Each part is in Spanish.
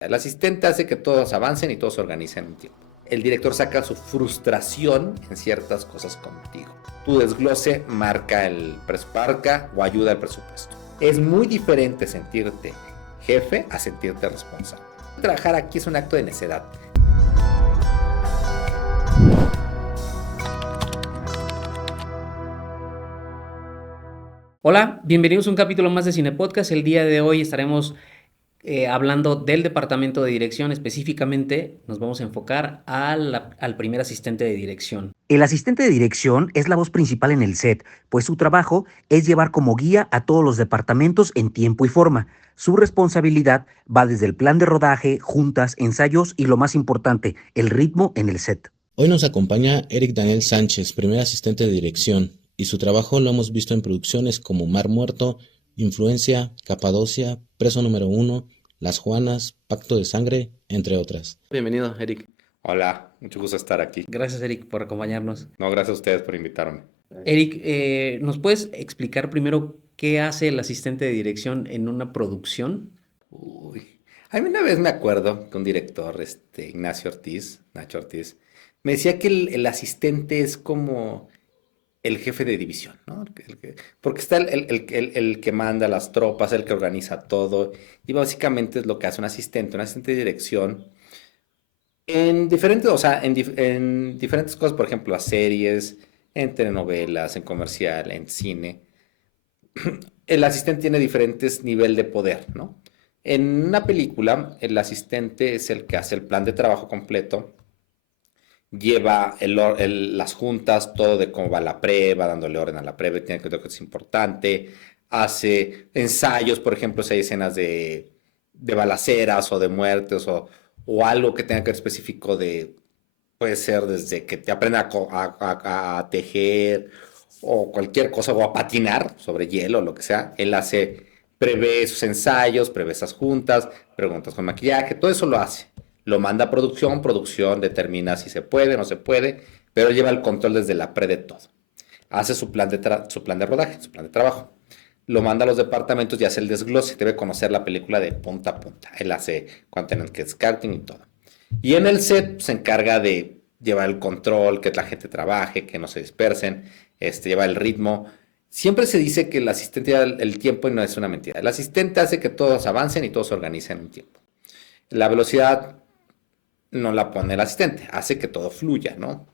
El asistente hace que todos avancen y todos se organicen en tiempo. El director saca su frustración en ciertas cosas contigo. Tu desglose marca o ayuda al presupuesto. Es muy diferente sentirte jefe a sentirte responsable. Trabajar aquí es un acto de necedad. Hola, bienvenidos a un capítulo más de Cine Podcast. El día de hoy estaremos hablando del departamento de dirección. Específicamente nos vamos a enfocar al primer asistente de dirección. El asistente de dirección es la voz principal en el set, pues su trabajo es llevar como guía a todos los departamentos en tiempo y forma. Su responsabilidad va desde el plan de rodaje, juntas, ensayos y lo más importante, el ritmo en el set. Hoy nos acompaña Eric Daniel Sánchez, primer asistente de dirección, y su trabajo lo hemos visto en producciones como Mar Muerto, Influencia, Capadocia, Preso número 1, Las Juanas, Pacto de Sangre, entre otras. Bienvenido, Eric. Hola, mucho gusto estar aquí. Gracias, Eric, por acompañarnos. No, gracias a ustedes por invitarme. Eric, ¿nos puedes explicar primero qué hace el asistente de dirección en una producción? A mí una vez me acuerdo que un director, Nacho Ortiz, me decía que el asistente es como el jefe de división, ¿no? Porque está el que manda las tropas, el que organiza todo, y básicamente es lo que hace un asistente de dirección, en diferentes cosas, por ejemplo, a series, en telenovelas, en comercial, en cine. El asistente tiene diferentes niveles de poder, ¿no? En una película, el asistente es el que hace el plan de trabajo completo, lleva las juntas, todo de cómo va la prueba, dándole orden a la prueba, tiene que ver que es importante, hace ensayos, por ejemplo, si hay escenas de balaceras o de muertes o algo que tenga que ver específico puede ser desde que te aprenda a tejer o cualquier cosa, o a patinar sobre hielo, o lo que sea. Prevé esos ensayos, prevé esas juntas, preguntas con maquillaje, todo eso lo hace. Lo manda a producción determina si se puede o no se puede, pero lleva el control desde la pre de todo. Hace su plan de rodaje, su plan de trabajo. Lo manda a los departamentos y hace el desglose. Debe conocer la película de punta a punta. Él hace content scouting y todo. Y en el set se encarga de llevar el control, que la gente trabaje, que no se dispersen, lleva el ritmo. Siempre se dice que el asistente lleva el tiempo y no es una mentira. El asistente hace que todos avancen y todos se organicen en un tiempo. La velocidad no la pone el asistente, hace que todo fluya, ¿no?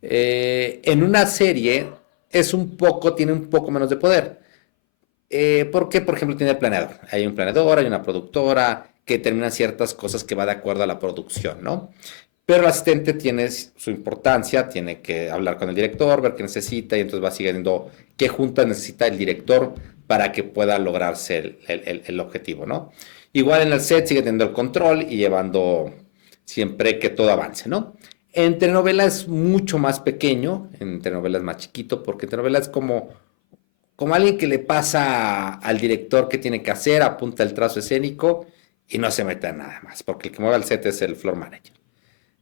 En una serie tiene un poco menos de poder. Porque, por ejemplo, tiene el planeador. Hay un planeador, hay una productora que determina ciertas cosas que va de acuerdo a la producción, ¿no? Pero el asistente tiene su importancia, tiene que hablar con el director, ver qué necesita y entonces va siguiendo qué junta necesita el director para que pueda lograrse el objetivo, ¿no? Igual en el set sigue teniendo el control y llevando siempre que todo avance, ¿no? En telenovela es mucho más pequeño, en telenovela es más chiquito, porque en telenovela es como alguien que le pasa al director qué tiene que hacer, apunta el trazo escénico y no se mete en nada más, porque el que mueve el set es el floor manager.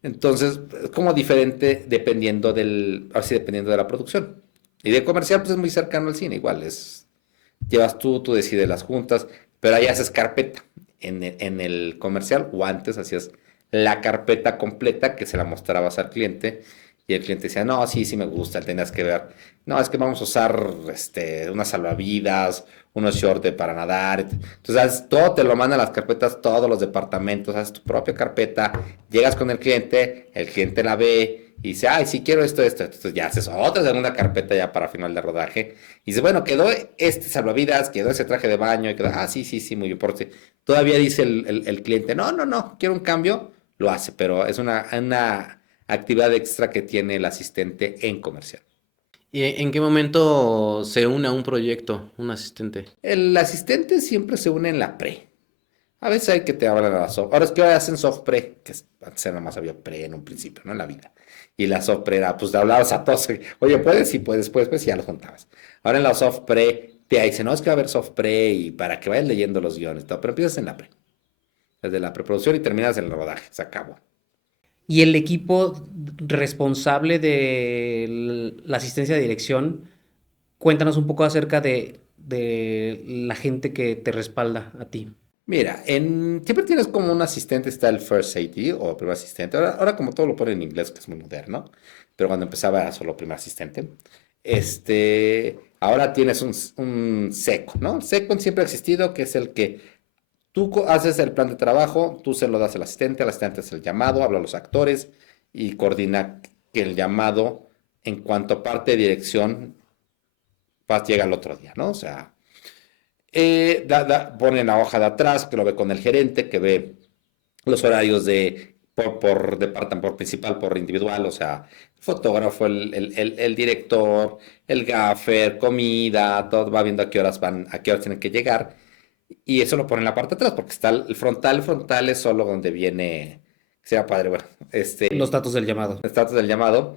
Entonces, es como diferente dependiendo dependiendo de la producción. Y de comercial, pues es muy cercano al cine, igual, llevas tú decides las juntas, pero ahí haces carpeta. En el comercial, o antes hacías la carpeta completa que se la mostrabas al cliente y el cliente decía, no, sí, sí me gusta, tenías que ver, no, es que vamos a usar unas salvavidas, unos shorts para nadar, entonces todo te lo mandan las carpetas, todos los departamentos, haces tu propia carpeta, llegas con el cliente la ve y dice, ay, sí quiero esto, entonces ya haces otra segunda carpeta ya para final de rodaje y dice, bueno, quedó este salvavidas, quedó ese traje de baño, y quedó, sí, sí, sí, muy importante. Todavía dice el cliente, no, quiero un cambio, lo hace, pero es una actividad extra que tiene el asistente en comercial. ¿Y en qué momento se une a un proyecto un asistente? El asistente siempre se une en la pre. A veces hay que te hablan a la soft. Ahora es que ahora hacen soft pre, que antes nada más había pre en un principio, ¿no? En la vida. Y la soft pre era, pues te hablabas a todos. Oye, ¿puedes? Sí, puedes, pues ya los juntabas. Ahora en la soft pre te dicen, no, es que va a haber soft pre y para que vayas leyendo los guiones, todo, pero empiezas en la pre. Desde la preproducción y terminas en el rodaje, se acabó. Y el equipo responsable de la asistencia de dirección, cuéntanos un poco acerca de la gente que te respalda a ti. Mira, siempre tienes como un asistente, está el first AD o primer asistente. Ahora como todo lo ponen en inglés, que es muy moderno, pero cuando empezaba era solo primer asistente. Ahora tienes un seco, ¿no? El seco siempre ha existido, que es el que tú haces el plan de trabajo, tú se lo das al asistente hace el llamado, habla a los actores y coordina que el llamado en cuanto a parte de dirección llega al otro día, ¿no? O sea, pone la hoja de atrás, que lo ve con el gerente, que ve los horarios por departamento, por principal, por individual, o sea, el fotógrafo, el director, el gaffer, comida, todo va viendo a qué horas van, a qué horas tienen que llegar. Y eso lo pone en la parte de atrás, porque está el frontal es solo donde viene, sea padre, bueno, Los datos del llamado. estatus del llamado.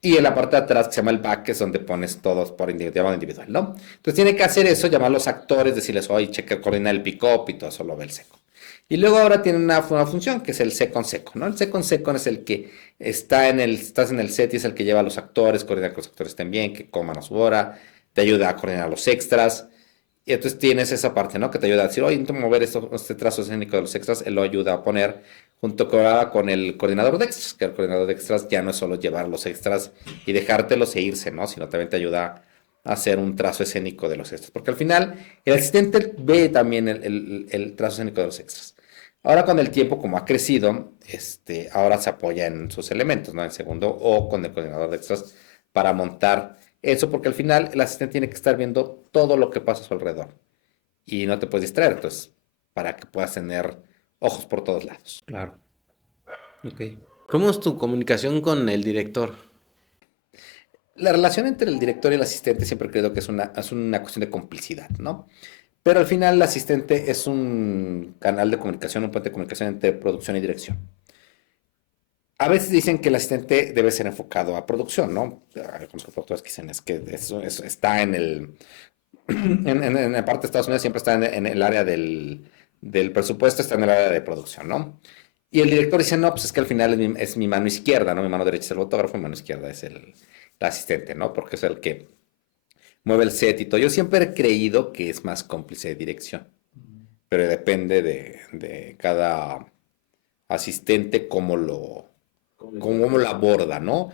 Y en la parte de atrás, que se llama el back, es donde pones todos por llamado individual, ¿no? Entonces tiene que hacer eso, llamar a los actores, decirles, oye, checa, coordina el pick-up y todo eso lo ve el seco. Y luego ahora tiene una función que es el second seco, ¿no? El second seco es el que estás en el set y es el que lleva a los actores, coordina que los actores estén bien, que coman a su hora, te ayuda a coordinar los extras. Y entonces tienes esa parte, ¿no? Que te ayuda a decir, oye, intento mover este trazo escénico de los extras, él lo ayuda a poner junto con el coordinador de extras, que el coordinador de extras ya no es solo llevar los extras y dejártelos e irse, ¿no? Sino también te ayuda a hacer un trazo escénico de los extras. Porque al final el asistente ve también el trazo escénico de los extras. Ahora con el tiempo, como ha crecido, ahora se apoya en sus elementos, ¿no? En segundo o con el coordinador de extras para montar eso, porque al final el asistente tiene que estar viendo todo lo que pasa a su alrededor y no te puedes distraer, entonces, para que puedas tener ojos por todos lados. Claro. Ok. ¿Cómo es tu comunicación con el director? La relación entre el director y el asistente siempre creo que es una cuestión de complicidad, ¿no? Pero al final el asistente es un canal de comunicación, un puente de comunicación entre producción y dirección. A veces dicen que el asistente debe ser enfocado a producción, ¿no? Conozco productores que dicen es que eso está en la parte de Estados Unidos siempre está en el área del presupuesto, está en el área de producción, ¿no? Y el director dice, no, pues es que al final es mi mano izquierda, ¿no? Mi mano derecha es el fotógrafo, mi mano izquierda es el asistente, ¿no? Porque es el que mueve el set y todo. Yo siempre he creído que es más cómplice de dirección, pero depende de cada asistente cómo lo aborda, ¿no?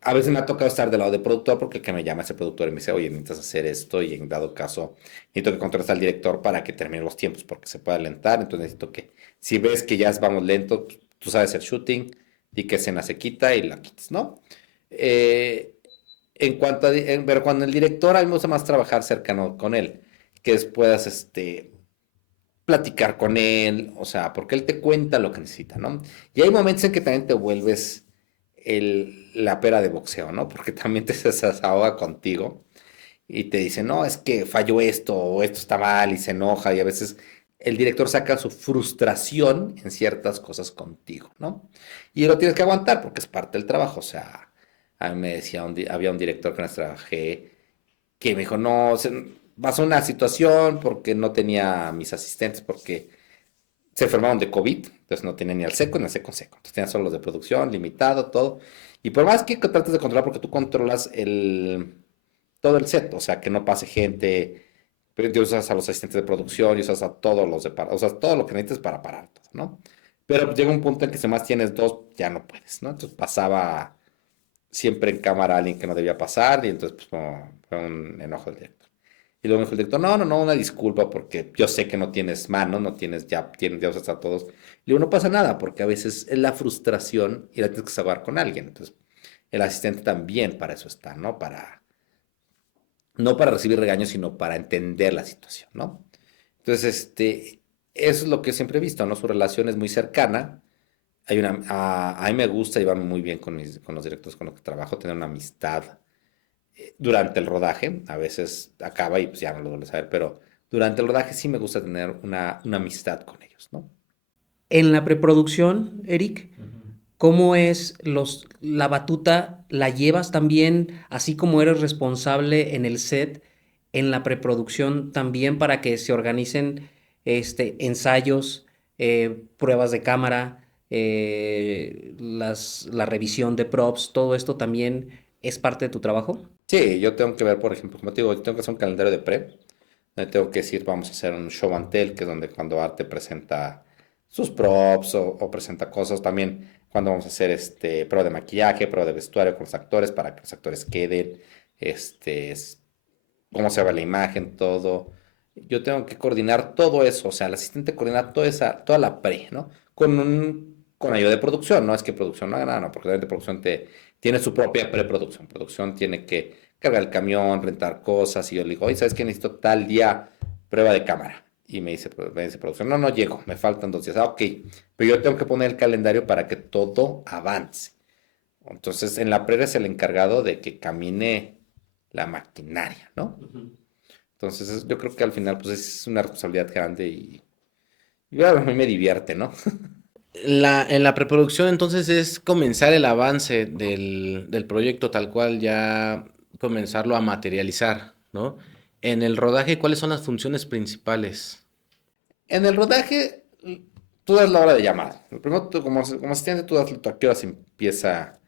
A veces me ha tocado estar del lado del productor porque el que me llama es el productor y me dice, oye, necesitas hacer esto y en dado caso necesito que contrates al director para que termine los tiempos porque se puede alentar, entonces necesito que si ves que ya vamos lento, pues, tú sabes el shooting y qué escena se quita y la quitas, ¿no? Eh, pero cuando el director, a mí me gusta más trabajar cercano con él, que puedas, platicar con él, o sea, porque él te cuenta lo que necesita, ¿no? Y hay momentos en que también te vuelves la pera de boxeo, ¿no? Porque también te se desahoga contigo y te dice, no, es que falló esto o esto está mal y se enoja y a veces el director saca su frustración en ciertas cosas contigo, ¿no? Y lo tienes que aguantar porque es parte del trabajo, o sea, a mí me decía, había un director con el que trabajé que me dijo, no, pasó una situación porque no tenía mis asistentes, porque se enfermaron de COVID, entonces no tenía ni al seco ni al seco seco. Entonces tenía solo los de producción, limitado, todo. Y por más que trates de controlar, porque tú controlas todo el set, o sea, que no pase gente, pero tú usas a los asistentes de producción y usas a todos los usas todo lo que necesites para parar todo, ¿no? Pero llega un punto en que si más tienes dos, ya no puedes, ¿no? Entonces pasaba siempre en cámara a alguien que no debía pasar y entonces pues fue un enojo del director. Y luego me dijo el director, no, no, no, una disculpa porque yo sé que no tienes mano, no tienes, ya usas a todos. Y digo, no pasa nada porque a veces es la frustración y la tienes que sacar con alguien. Entonces, el asistente también para eso está, ¿no? No para recibir regaños, sino para entender la situación, ¿no? Entonces, eso es lo que siempre he visto, ¿no? Su relación es muy cercana. A mí me gusta llevarme muy bien con los directores con los que trabajo, tener una amistad durante el rodaje. A veces acaba y pues ya no lo vuelves a ver, pero durante el rodaje sí me gusta tener una amistad con ellos, ¿no? En la preproducción, Eric, ¿cómo es la batuta? ¿La llevas también, así como eres responsable en el set, en la preproducción también para que se organicen ensayos, pruebas de cámara, la revisión de props, todo esto también es parte de tu trabajo? Sí, yo tengo que ver, por ejemplo, como te digo, yo tengo que hacer un calendario de pre, donde tengo que decir, vamos a hacer un show and tell, que es donde cuando arte presenta sus props o presenta cosas. También cuando vamos a hacer prueba de maquillaje, prueba de vestuario con los actores para que los actores queden, cómo se ve la imagen, todo. Yo tengo que coordinar todo eso, o sea, el asistente coordina toda la pre, ¿no? Con ayuda de producción, no es que producción no haga nada, no, porque la producción tiene su propia preproducción. Producción tiene que cargar el camión, rentar cosas, y yo le digo, oye, ¿sabes qué? Necesito tal día prueba de cámara. Y me dice producción, no llego, me faltan 2 días. Ah, ok, pero yo tengo que poner el calendario para que todo avance. Entonces, en la pre es el encargado de que camine la maquinaria, ¿no? Entonces, yo creo que al final, pues es una responsabilidad grande y a mí me divierte, ¿no? En la preproducción entonces es comenzar el avance del proyecto tal cual, ya comenzarlo a materializar, ¿no? En el rodaje, ¿cuáles son las funciones principales? En el rodaje, tú das la hora de llamada. Primero, tú como asistente, tú das a qué hora se empieza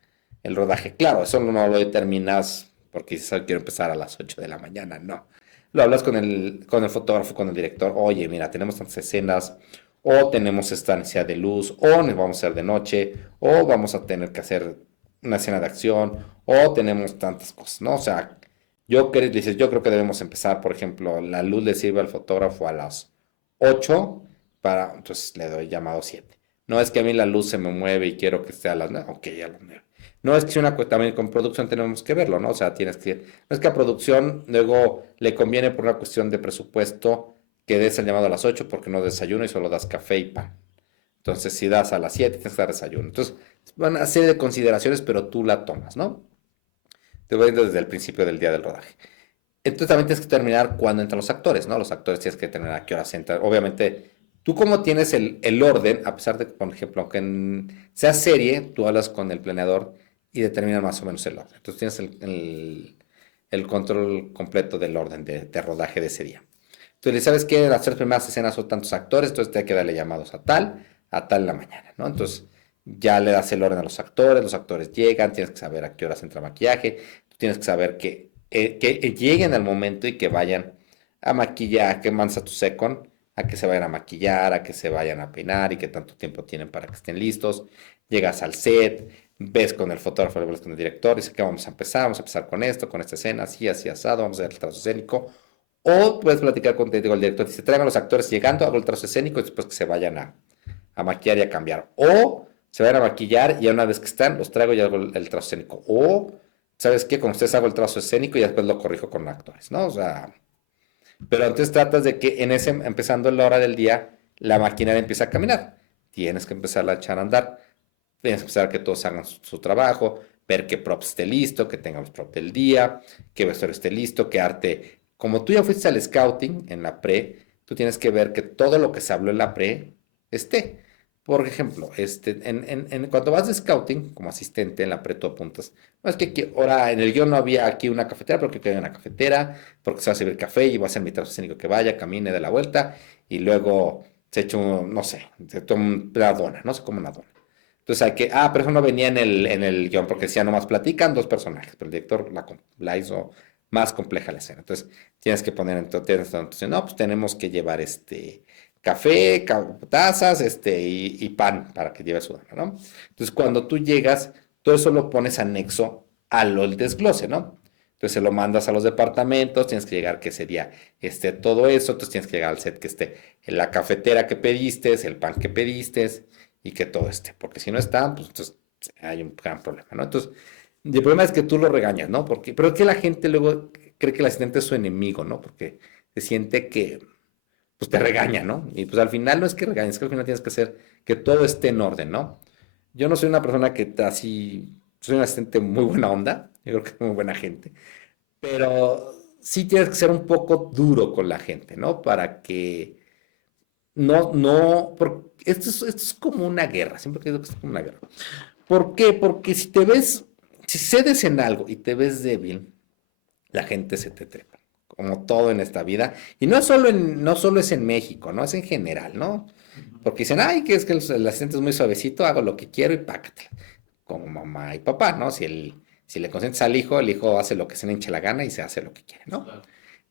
el rodaje. Claro, eso no lo determinas porque dices, "Ah, quiero empezar a las 8 de la mañana". No. Lo hablas con el fotógrafo, con el director. Oye, mira, tenemos tantas escenas, o tenemos esta necesidad de luz, o nos vamos a hacer de noche, o vamos a tener que hacer una escena de acción, o tenemos tantas cosas, ¿no? O sea, yo creo que debemos empezar, por ejemplo, la luz le sirve al fotógrafo a las 8 entonces le doy llamado 7. No es que a mí la luz se me mueve y quiero que esté a las 9, ok, a las 9. No es que sea también con producción tenemos que verlo, ¿no? O sea, no es que a producción luego le conviene por una cuestión de presupuesto que des el llamado a las 8 porque no desayuno y solo das café y pan. Entonces, si das a las 7 tienes que dar desayuno. Entonces, van a serie de consideraciones, pero tú la tomas, ¿no? Te voy desde el principio del día del rodaje. Entonces también tienes que terminar cuando entran los actores, ¿no? Los actores tienes que tener a qué horas entran. Obviamente, tú como tienes el orden, a pesar de que, por ejemplo, aunque sea serie, tú hablas con el planeador y determinas más o menos el orden. Entonces tienes el control completo del orden de rodaje de ese día. Entonces, ¿sabes qué? Las 3 primeras escenas son tantos actores, entonces te hay que darle llamados a tal en la mañana, ¿no? Entonces, ya le das el orden a los actores llegan, tienes que saber a qué horas entra maquillaje, tú tienes que saber que lleguen al momento y que vayan a maquillar, que mandas a tu second, a que se vayan a maquillar, a que se vayan a peinar y que tanto tiempo tienen para que estén listos. Llegas al set, ves con el fotógrafo, ves con el director, dice que vamos a empezar con esto, con esta escena, así, así, asado, vamos a hacer el trazo escénico. O puedes platicar con el director, dice, traigan a los actores llegando, hago el trazo escénico y después que se vayan a maquillar y a cambiar. O se vayan a maquillar y ya una vez que están, los traigo y hago el trazo escénico. O, ¿sabes qué? Con ustedes hago el trazo escénico y después lo corrijo con actores, ¿no? O sea, pero antes tratas de que empezando la hora del día, la maquinaria empieza a caminar. Tienes que empezar a echar a andar. Tienes que empezar a que todos hagan su trabajo, ver que prop esté listo, que tengamos prop del día, que vestuario esté listo, que arte. Como tú ya fuiste al scouting en la pre, tú tienes que ver que todo lo que se habló en la pre esté. Por ejemplo, cuando vas de scouting como asistente en la pre, tú apuntas. No es que ahora en el guión no había aquí una cafetera, porque hay una cafetera, porque se va a servir café y va a ser mi trazo escénico que vaya, camine de la vuelta y luego se echa no sé, se toma una dona, no sé cómo una dona. Entonces pero eso no venía en el guión, porque decía nomás platican 2 personajes, pero el director la hizo más compleja la escena. Entonces tienes que poner, entonces, no, pues tenemos que llevar café, tazas, y pan para que lleve su dona, ¿no? Entonces cuando tú llegas, todo eso lo pones anexo el desglose, ¿no? Entonces se lo mandas a los departamentos, tienes que llegar que ese día esté todo eso, entonces tienes que llegar al set que esté en la cafetera que pediste, el pan que pediste y que todo esté, porque si no está, pues entonces hay un gran problema, ¿no? Entonces, el problema es que tú lo regañas, ¿no? Pero es que la gente luego cree que el asistente es su enemigo, ¿no? Porque se siente que, pues te regaña, ¿no? Y pues al final no es que regañes, es que al final tienes que hacer que todo esté en orden, ¿no? Yo no soy una persona que soy un asistente muy buena onda, yo creo que es muy buena gente, pero sí tienes que ser un poco duro con la gente, ¿no? Para que porque esto es como una guerra, siempre que digo que es como una guerra. ¿Por qué? Porque si cedes en algo y te ves débil, la gente se te trepa, como todo en esta vida. Y no solo es en México, ¿no? Es en general, ¿no? Porque dicen, ay, que es que el asistente es muy suavecito, hago lo que quiero y pácate. Como mamá y papá, ¿no? Si le consientes al hijo, el hijo hace lo que se le hinche la gana y se hace lo que quiere, ¿no?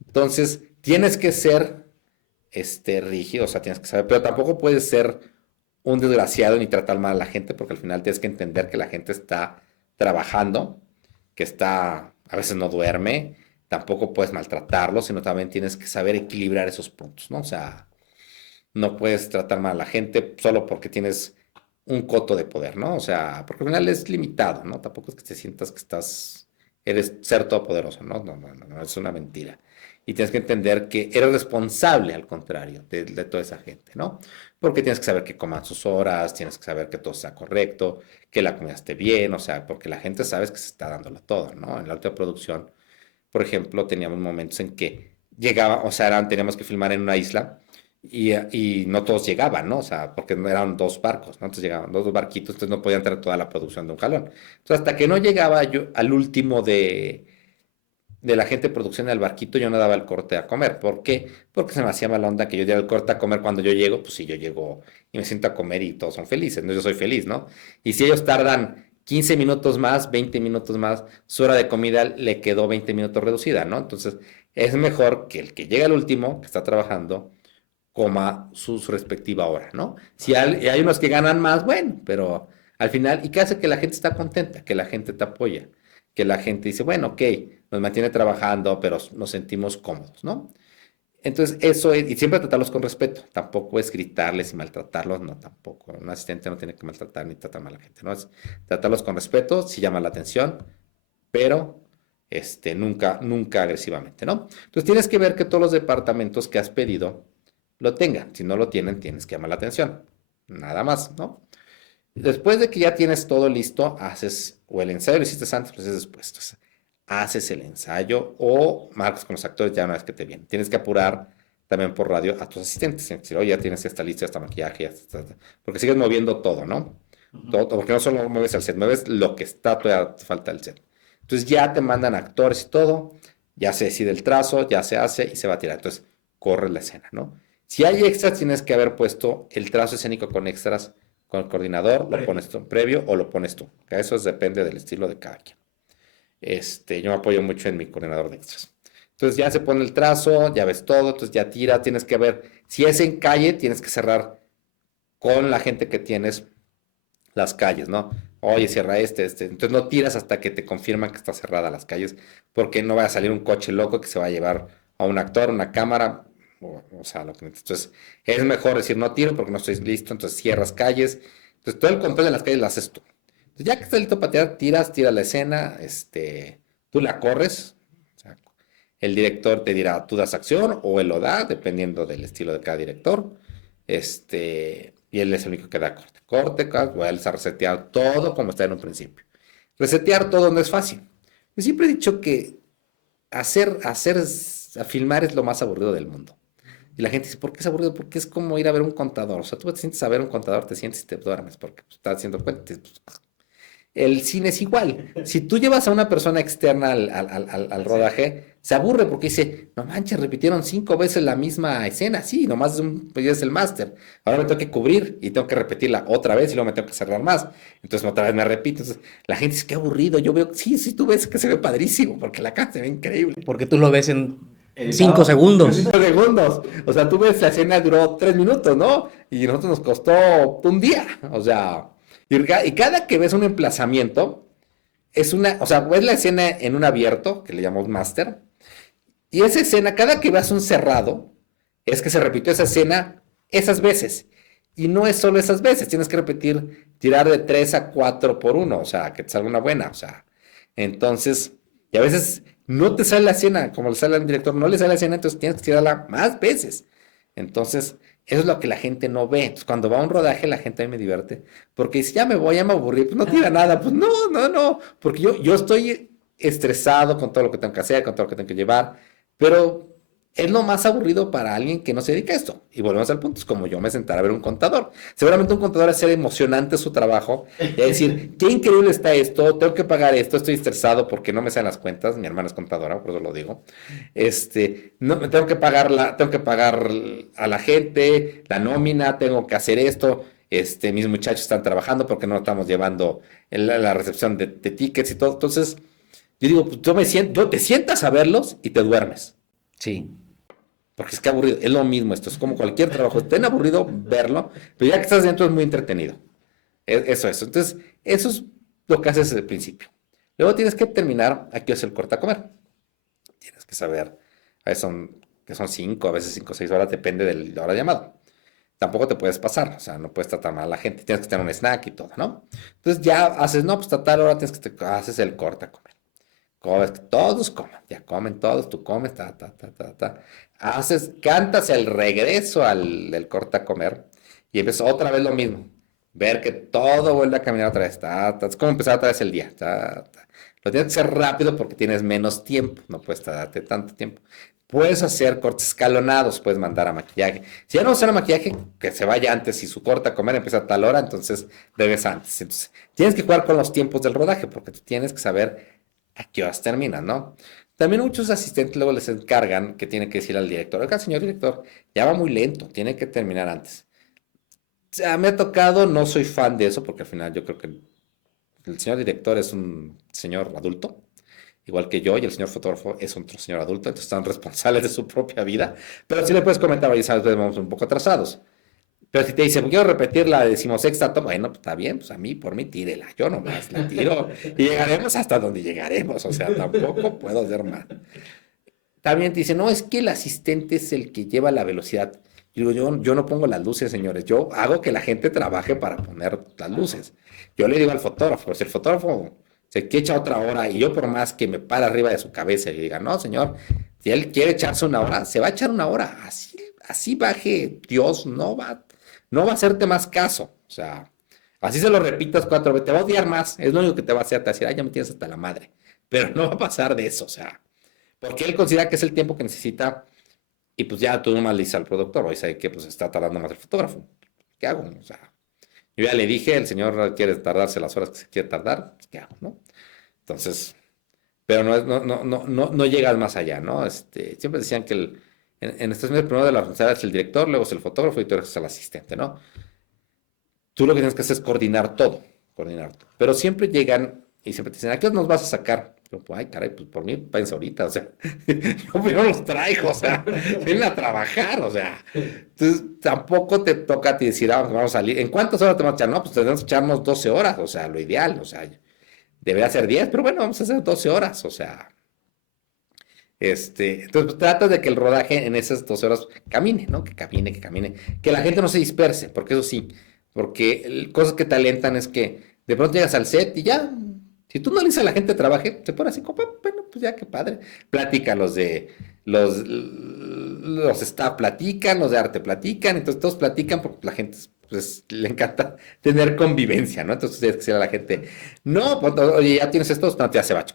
Entonces, tienes que ser rígido, o sea, tienes que saber, pero tampoco puedes ser un desgraciado ni tratar mal a la gente, porque al final tienes que entender que la gente está trabajando, que a veces no duerme, tampoco puedes maltratarlo, sino también tienes que saber equilibrar esos puntos, ¿no? O sea, no puedes tratar mal a la gente solo porque tienes un coto de poder, ¿no? O sea, porque al final es limitado, ¿no? Tampoco es que te sientas que eres ser todopoderoso, ¿no? No, es una mentira. Y tienes que entender que eres responsable, al contrario, de toda esa gente, ¿no? Porque tienes que saber que coman sus horas, tienes que saber que todo sea correcto, que la comida esté bien, o sea, porque la gente sabes que se está dándolo todo, ¿no? En la alta producción, por ejemplo, teníamos momentos en que llegaba, o sea, teníamos que filmar en una isla y no todos llegaban, ¿no? O sea, porque no eran dos barcos, ¿no? Entonces llegaban dos barquitos, entonces no podían traer toda la producción de un jalón. Entonces, hasta que no llegaba yo al último de la gente de producción del barquito, yo no daba el corte a comer. ¿Por qué? Porque se me hacía mala onda que yo diera el corte a comer cuando yo llego, pues si yo llego y me siento a comer y todos son felices, ¿no? Yo soy feliz, ¿no? Y si ellos tardan 15 minutos más, 20 minutos más, su hora de comida le quedó 20 minutos reducida, ¿no? Entonces, es mejor que el que llega al último, que está trabajando, coma su respectiva hora, ¿no? Si hay unos que ganan más, bueno, pero al final, ¿y qué hace que la gente está contenta? Que la gente te apoya, que la gente dice, bueno, ok, nos mantiene trabajando, pero nos sentimos cómodos, ¿no? Entonces, eso es, y siempre tratarlos con respeto, tampoco es gritarles y maltratarlos, no, tampoco. Un asistente no tiene que maltratar ni tratar mal a la gente, ¿no? Es tratarlos con respeto, si llama la atención, pero nunca agresivamente, ¿no? Entonces, tienes que ver que todos los departamentos que has pedido lo tengan. Si no lo tienen, tienes que llamar la atención. Nada más, ¿no? Después de que ya tienes todo listo, haces, o el ensayo lo hiciste antes, lo haces después. Entonces, haces el ensayo o marcas con los actores ya una vez que te vienen. Tienes que apurar también por radio a tus asistentes. Decir, oye, ya tienes esta lista, esta maquillaje, porque sigues moviendo todo, ¿no? Todo, porque no solo mueves el set, mueves lo que está, todavía te falta el set. Entonces ya te mandan actores y todo, ya se decide el trazo, ya se hace y se va a tirar. Entonces, corre la escena, ¿no? Si hay extras, tienes que haber puesto el trazo escénico con extras con el coordinador, lo pones tú previo o lo pones tú. Que eso depende del estilo de cada quien. Yo me apoyo mucho en mi coordinador de extras. Entonces ya se pone el trazo, ya ves todo, entonces ya tira, tienes que ver, si es en calle, tienes que cerrar con la gente que tienes las calles, ¿no? Oye, cierra entonces no tiras hasta que te confirman que está cerrada las calles, porque no va a salir un coche loco que se va a llevar a un actor, una cámara, o sea, entonces es mejor decir no tiro porque no estoy listo, entonces cierras calles, entonces todo el control de las calles lo haces tú. Entonces ya que estás listo para tirar, tiras la escena, tú la corres, o sea, el director te dirá, tú das acción o él lo da, dependiendo del estilo de cada director, y él es el único que da corte, vuelves a resetear todo como está en un principio. Resetear todo no es fácil. Yo siempre he dicho que a filmar es lo más aburrido del mundo. Y la gente dice, ¿por qué es aburrido? Porque es como ir a ver un contador. O sea, tú te sientes a ver un contador, te sientes y te duermes porque estás haciendo cuentas. El cine es igual. Si tú llevas a una persona externa al rodaje, se aburre porque dice, no manches, repitieron 5 veces la misma escena. Sí, nomás es el máster. Ahora me tengo que cubrir y tengo que repetirla otra vez y luego me tengo que cerrar más. Entonces otra vez me repito. Entonces la gente dice, qué aburrido. Yo veo, sí, tú ves que se ve padrísimo porque la cara se ve increíble. Porque tú lo ves en 5 segundos. 5 segundos. O sea, tú ves la escena duró 3 minutos, ¿no? Y a nosotros nos costó un día. O sea... Y cada que ves un emplazamiento, o sea, ves la escena en un abierto, que le llamamos máster, y esa escena, cada que veas un cerrado, es que se repitió esa escena esas veces. Y no es solo esas veces, tienes que tirar de 3 a 4 por 1, o sea, que te salga una buena, o sea. Entonces, y a veces no te sale la escena, como le sale al director, no le sale la escena, entonces tienes que tirarla más veces. Entonces, eso es lo que la gente no ve. Entonces, cuando va a un rodaje, la gente a mí me divierte. Porque si ya me voy, ya me aburrí, pues no tira nada. Pues no. Porque yo estoy estresado con todo lo que tengo que hacer, con todo lo que tengo que llevar. Pero es lo más aburrido para alguien que no se dedica a esto. Y volvemos al punto, es como yo me sentara a ver un contador. Seguramente un contador va a ser emocionante su trabajo. Y a decir, qué increíble está esto, tengo que pagar esto, estoy estresado porque no me salen las cuentas. Mi hermana es contadora, por eso lo digo. No, tengo que pagar a la gente, la nómina, tengo que hacer esto. Mis muchachos están trabajando porque no estamos llevando la recepción de tickets y todo. Entonces, yo digo, pues yo te sientas a verlos y te duermes. Sí. Porque es que aburrido, es lo mismo esto, es como cualquier trabajo, es tan aburrido verlo, pero ya que estás dentro es muy entretenido. Eso. Entonces, eso es lo que haces desde el principio. Luego tienes que terminar a qué es el corta a comer. Tienes que saber, a veces que son 5, a veces 5 o 6 horas, depende de la hora de llamado. Tampoco te puedes pasar, o sea, no puedes tratar mal a la gente, tienes que tener un snack y todo, ¿no? Entonces ya haces, no, pues a tal hora haces el corta a comer. Todos comen, ya comen todos, tú comes, cantas el regreso del corta a comer y empiezas otra vez lo mismo. Ver que todo vuelve a caminar otra vez. Es como empezar otra vez el día. Lo tienes que hacer rápido porque tienes menos tiempo. No puedes darte tanto tiempo. Puedes hacer cortes escalonados, puedes mandar a maquillaje. Si ya no usa maquillaje, que se vaya antes. Si su corta a comer empieza a tal hora, entonces debes antes. Entonces, tienes que jugar con los tiempos del rodaje porque tú tienes que saber a qué horas terminan, ¿no? También muchos asistentes luego les encargan que tiene que decir al director, oiga, señor director, ya va muy lento, tiene que terminar antes. O sea, me ha tocado, no soy fan de eso, porque al final yo creo que el señor director es un señor adulto, igual que yo, y el señor fotógrafo es otro señor adulto, entonces están responsables de su propia vida, pero sí le puedes comentar, oye, sabes, vamos un poco atrasados. Pero si te dice, quiero repetir la 16ª toma, bueno, pues está bien, pues por mí tírela, yo nomás la tiro y llegaremos hasta donde llegaremos, o sea, tampoco puedo hacer más. También te dice, no, es que el asistente es el que lleva la velocidad. Digo, yo no pongo las luces, señores, yo hago que la gente trabaje para poner las luces. Yo le digo al fotógrafo, si el fotógrafo se echa otra hora y yo por más que me para arriba de su cabeza y diga, no, señor, si él quiere echarse una hora, se va a echar una hora, así baje Dios, no va a hacerte más caso. O sea, así se lo repitas 4 veces, te va a odiar más. Es lo único que te va a hacer, te va a decir, ay, ya me tienes hasta la madre. Pero no va a pasar de eso, o sea, porque él considera que es el tiempo que necesita y pues ya tú nomás le dices al productor, oye, ¿sabe qué? Pues está tardando más el fotógrafo. ¿Qué hago? O sea, yo ya le dije, el señor quiere tardarse las horas que se quiere tardar, pues, ¿qué hago? ¿No? Entonces, pero no llegas más allá, ¿no? Siempre decían que en Estados Unidos primero de la responsabilidad es el director, luego es el fotógrafo y tú eres el asistente, ¿no? Tú lo que tienes que hacer es coordinar todo. Pero siempre llegan y siempre te dicen, ¿a qué nos vas a sacar? Yo, pues, ay, caray, pues por mí, váyanse ahorita, o sea, yo primero los traigo, o sea, vienen a trabajar, o sea. Entonces, tampoco te toca a ti decir, vamos a salir. ¿En cuántas horas te vamos a echar? No, pues tenemos que echarnos 12 horas, o sea, lo ideal, o sea, debería ser 10, pero bueno, vamos a hacer 12 horas, o sea. Entonces, pues, trata de que el rodaje en esas 12 horas camine, ¿no? Que camine, que la gente no se disperse, porque eso sí, porque cosas que te alentan es que de pronto llegas al set y ya, si tú no le dices a la gente trabaje, se pone así como, bueno, pues ya qué padre. Platica los staff platican, los de arte platican, entonces todos platican porque la gente pues le encanta tener convivencia, ¿no? Entonces tienes que decirle a la gente, no, pues, oye, ya tienes esto, no, ya se va,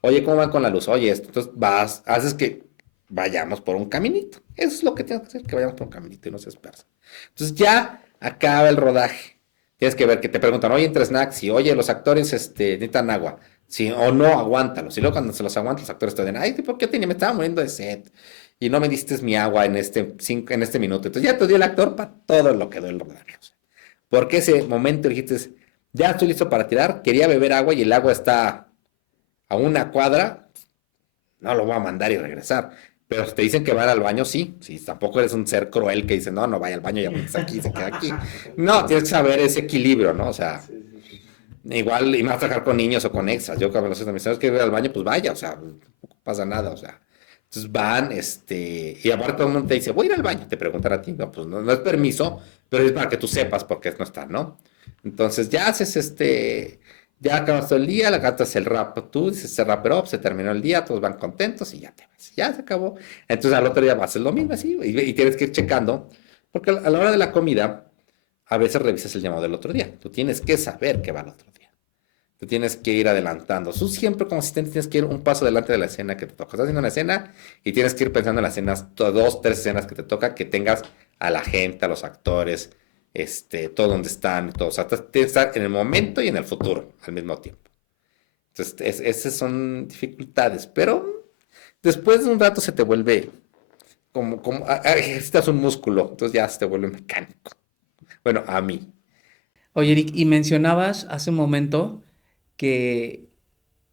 oye, ¿cómo van con la luz? Oye, esto, entonces haces que vayamos por un caminito. Eso es lo que tienes que hacer, que vayamos por un caminito y no se dispersa. Entonces ya acaba el rodaje. Tienes que ver que te preguntan, oye, entre snacks, y oye, los actores necesitan agua. Sí, o no, aguántalos. Y luego cuando se los aguantan, los actores te dicen, ay, ¿por qué me estaba muriendo de sed? Y no me diste mi agua en este minuto. Entonces ya te dio el actor para todo lo que dio el rodaje. O sea, porque ese momento dijiste, ya estoy listo para tirar, quería beber agua y el agua está a una cuadra, no lo voy a mandar y regresar. Pero si te dicen que van al baño, sí. Tampoco eres un ser cruel que dice, no vaya al baño, ya está aquí, se queda aquí. No, tienes que saber ese equilibrio, ¿no? O sea, igual, y más trabajar con niños o con extras. Yo cuando los amistades que ir al baño, pues vaya, o sea, no pasa nada, o sea. Entonces van, y aparte todo el mundo te dice, voy a ir al baño, te preguntan a ti, no, pues no es permiso, pero es para que tú sepas por qué no están, ¿no? Entonces ya haces ya acabas todo el día, la cantas el rap, tú dices se wrap it up, se terminó el día, todos van contentos y ya te vas, ya se acabó. Entonces al otro día vas a hacer lo mismo así y tienes que ir checando, porque a la hora de la comida a veces revisas el llamado del otro día, tú tienes que saber qué va el otro día, tú tienes que ir adelantando, tú siempre como asistente tienes que ir un paso adelante de la escena que te toca, estás haciendo una escena y tienes que ir pensando en las escenas, 2, 3 escenas que te toca, que tengas a la gente, a los actores, todo donde están, todo. O sea, tienes que estar en el momento y en el futuro al mismo tiempo. Entonces, esas son dificultades, pero después de un rato se te vuelve como ejercitas un músculo, entonces ya se te vuelve mecánico. Bueno, a mí. Oye, Eric, y mencionabas hace un momento que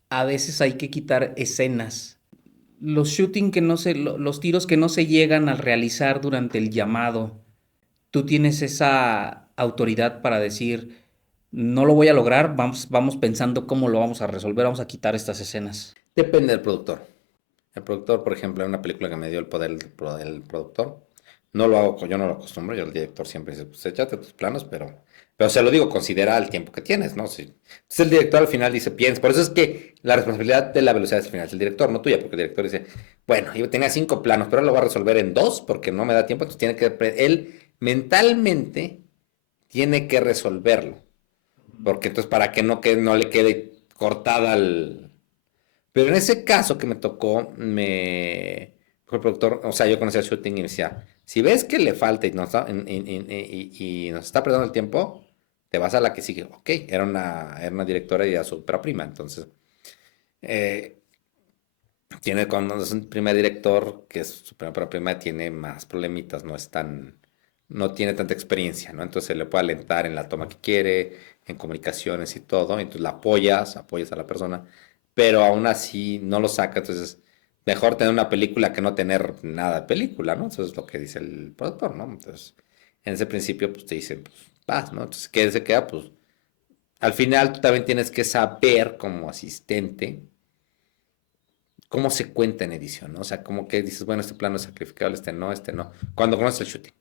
a veces hay que quitar escenas. los shooting que no se, los tiros que no se llegan a realizar durante el llamado, tú tienes esa autoridad para decir, no lo voy a lograr, vamos pensando cómo lo vamos a resolver, vamos a quitar estas escenas. Depende del productor. El productor, por ejemplo, en una película que me dio el poder el productor, no lo hago, yo no lo acostumbro, yo el director siempre dice, pues échate tus planos, pero se lo digo, considera el tiempo que tienes, ¿no? Sí. Entonces el director al final dice, piensa, por eso es que la responsabilidad de la velocidad es al final, es el director, no tuya, porque el director dice, bueno, yo tenía 5 planos, pero ahora lo voy a resolver en 2 porque no me da tiempo, entonces tiene que, él mentalmente tiene que resolverlo, porque entonces para que no le quede cortada el... Pero en ese caso que me tocó, fue el productor, o sea, yo conocía el shooting y me decía, si ves que le falta y nos está perdiendo el tiempo, te vas a la que sigue. Ok, era una directora y era su prima, entonces, eh, cuando es un primer director, que es su primera prima, tiene más problemitas, no tiene tanta experiencia, ¿no? Entonces se le puede alentar en la toma que quiere, en comunicaciones y todo, entonces la apoyas a la persona, pero aún así no lo saca, entonces mejor tener una película que no tener nada de película, ¿no? Eso es lo que dice el productor, ¿no? Entonces, en ese principio, pues te dicen, pues vas, ¿no? Entonces, ¿qué se queda? Pues al final tú también tienes que saber como asistente cómo se cuenta en edición, ¿no? O sea, como que dices, bueno, este plano es sacrificable, este no. Cuando conoces el shooting.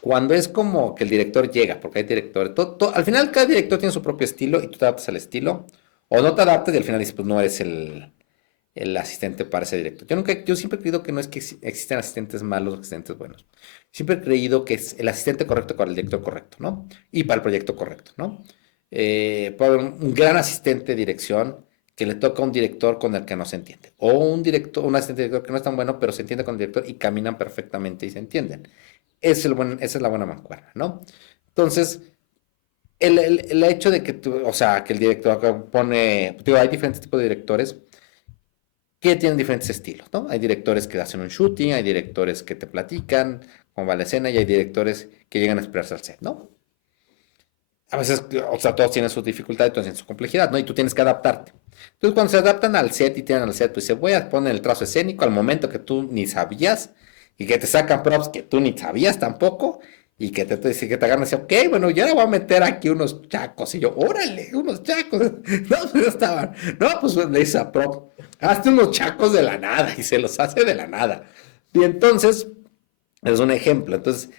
Cuando es como que el director llega, porque hay directores, al final cada director tiene su propio estilo y tú te adaptas al estilo, o no te adaptas y al final dices, pues no eres el asistente para ese director. Yo siempre he creído que no es que existen asistentes malos o asistentes buenos. Siempre he creído que es el asistente correcto para el director correcto, ¿no? Y para el proyecto correcto, ¿no? Puede haber un gran asistente de dirección que le toca a un director con el que no se entiende. O un asistente de director que no es tan bueno, pero se entiende con el director y caminan perfectamente y se entienden. Esa es la buena mancuerna, ¿no? Entonces, el hecho de que o sea, que el director digo, hay diferentes tipos de directores que tienen diferentes estilos, ¿no? Hay directores que hacen un shooting, hay directores que te platican cómo va la escena y hay directores que llegan a esperarse al set, ¿no? A veces, o sea, todos tienen sus dificultades, todos tienen su complejidad, ¿no? Y tú tienes que adaptarte. Entonces, cuando se adaptan al set y tienen al set, pues se voy a poner el trazo escénico al momento que tú ni sabías y que te sacan props que tú ni sabías tampoco y que que te agarran y dicen, ok, bueno, yo ahora voy a meter aquí unos chacos. Y yo, órale, unos chacos. No, pues ya estaban. No, pues le dice a prop, hazte unos chacos de la nada y se los hace de la nada. Y entonces, es un ejemplo. Entonces,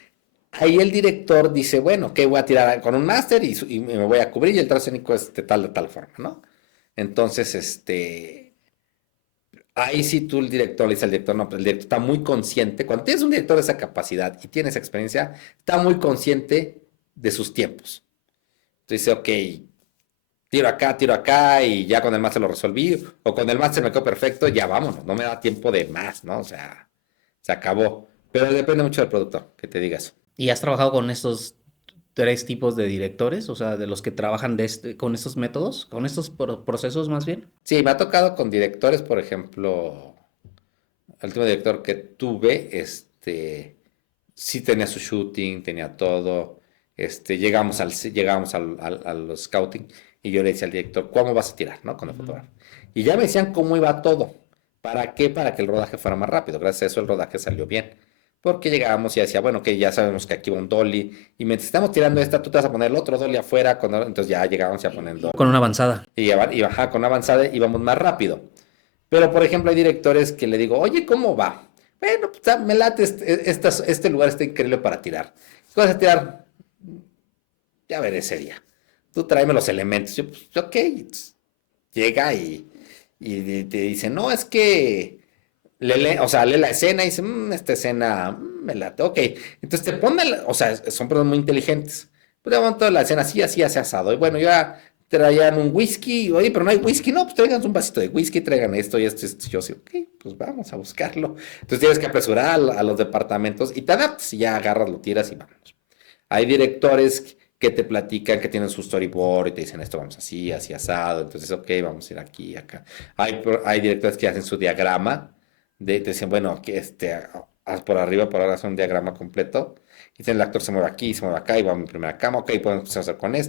ahí el director dice, bueno, que voy a tirar con un máster y me voy a cubrir y el trazo escénico es de tal forma, ¿no? Entonces, ahí sí tú el director le dice al director, no, pues el director está muy consciente, cuando tienes un director de esa capacidad y tienes experiencia, está muy consciente de sus tiempos. Entonces dice, ok, tiro acá y ya con el máster lo resolví, o con el máster me quedó perfecto, ya vámonos, no me da tiempo de más, ¿no? O sea, se acabó. Pero depende mucho del productor, que te diga eso. ¿Y has trabajado con estos tres tipos de directores? O sea, de los que trabajan con estos métodos, con estos procesos más bien. Sí, me ha tocado con directores, por ejemplo, el último director que tuve, sí tenía su shooting, tenía todo, llegamos al scouting y yo le decía al director, ¿cómo vas a tirar, no? Con el fotógrafo. Y ya me decían cómo iba todo. ¿Para qué? Para que el rodaje fuera más rápido. Gracias a eso el rodaje salió bien. Porque llegábamos y decía, bueno, que ya sabemos que aquí va un dolly y mientras estamos tirando esta, tú te vas a poner el otro dolly afuera, entonces ya llegábamos a poner el dolly. Con una avanzada. Y bajaba con avanzada íbamos más rápido. Pero, por ejemplo, hay directores que le digo, oye, ¿cómo va? Bueno, pues me late, este lugar está increíble para tirar. ¿Qué vas a tirar? Ya veré ese día. Tú tráeme los elementos. Yo, pues, ok. Llega y te dice, no, es que o sea, lee la escena y dice, esta escena me late, ok. Entonces te pone, o sea, son personas muy inteligentes. Pues de momento la escena así, así, así asado. Y bueno, ya traían un whisky, oye, pero no hay whisky, no, pues traigan un vasito de whisky, traigan esto y esto, y esto. Yo sí, ok, pues vamos a buscarlo. Entonces tienes que apresurar a los departamentos y te adaptas y ya agarras, lo tiras y vamos. Hay directores que te platican, que tienen su storyboard y te dicen esto vamos así, así asado. Entonces, ok, vamos a ir aquí, acá. Hay directores que hacen su diagrama, te dicen, bueno, que por arriba, por ahora, hace un diagrama completo. Y el actor se mueve aquí, se mueve acá, y va a mi primera cama, ok, podemos empezar a hacer con y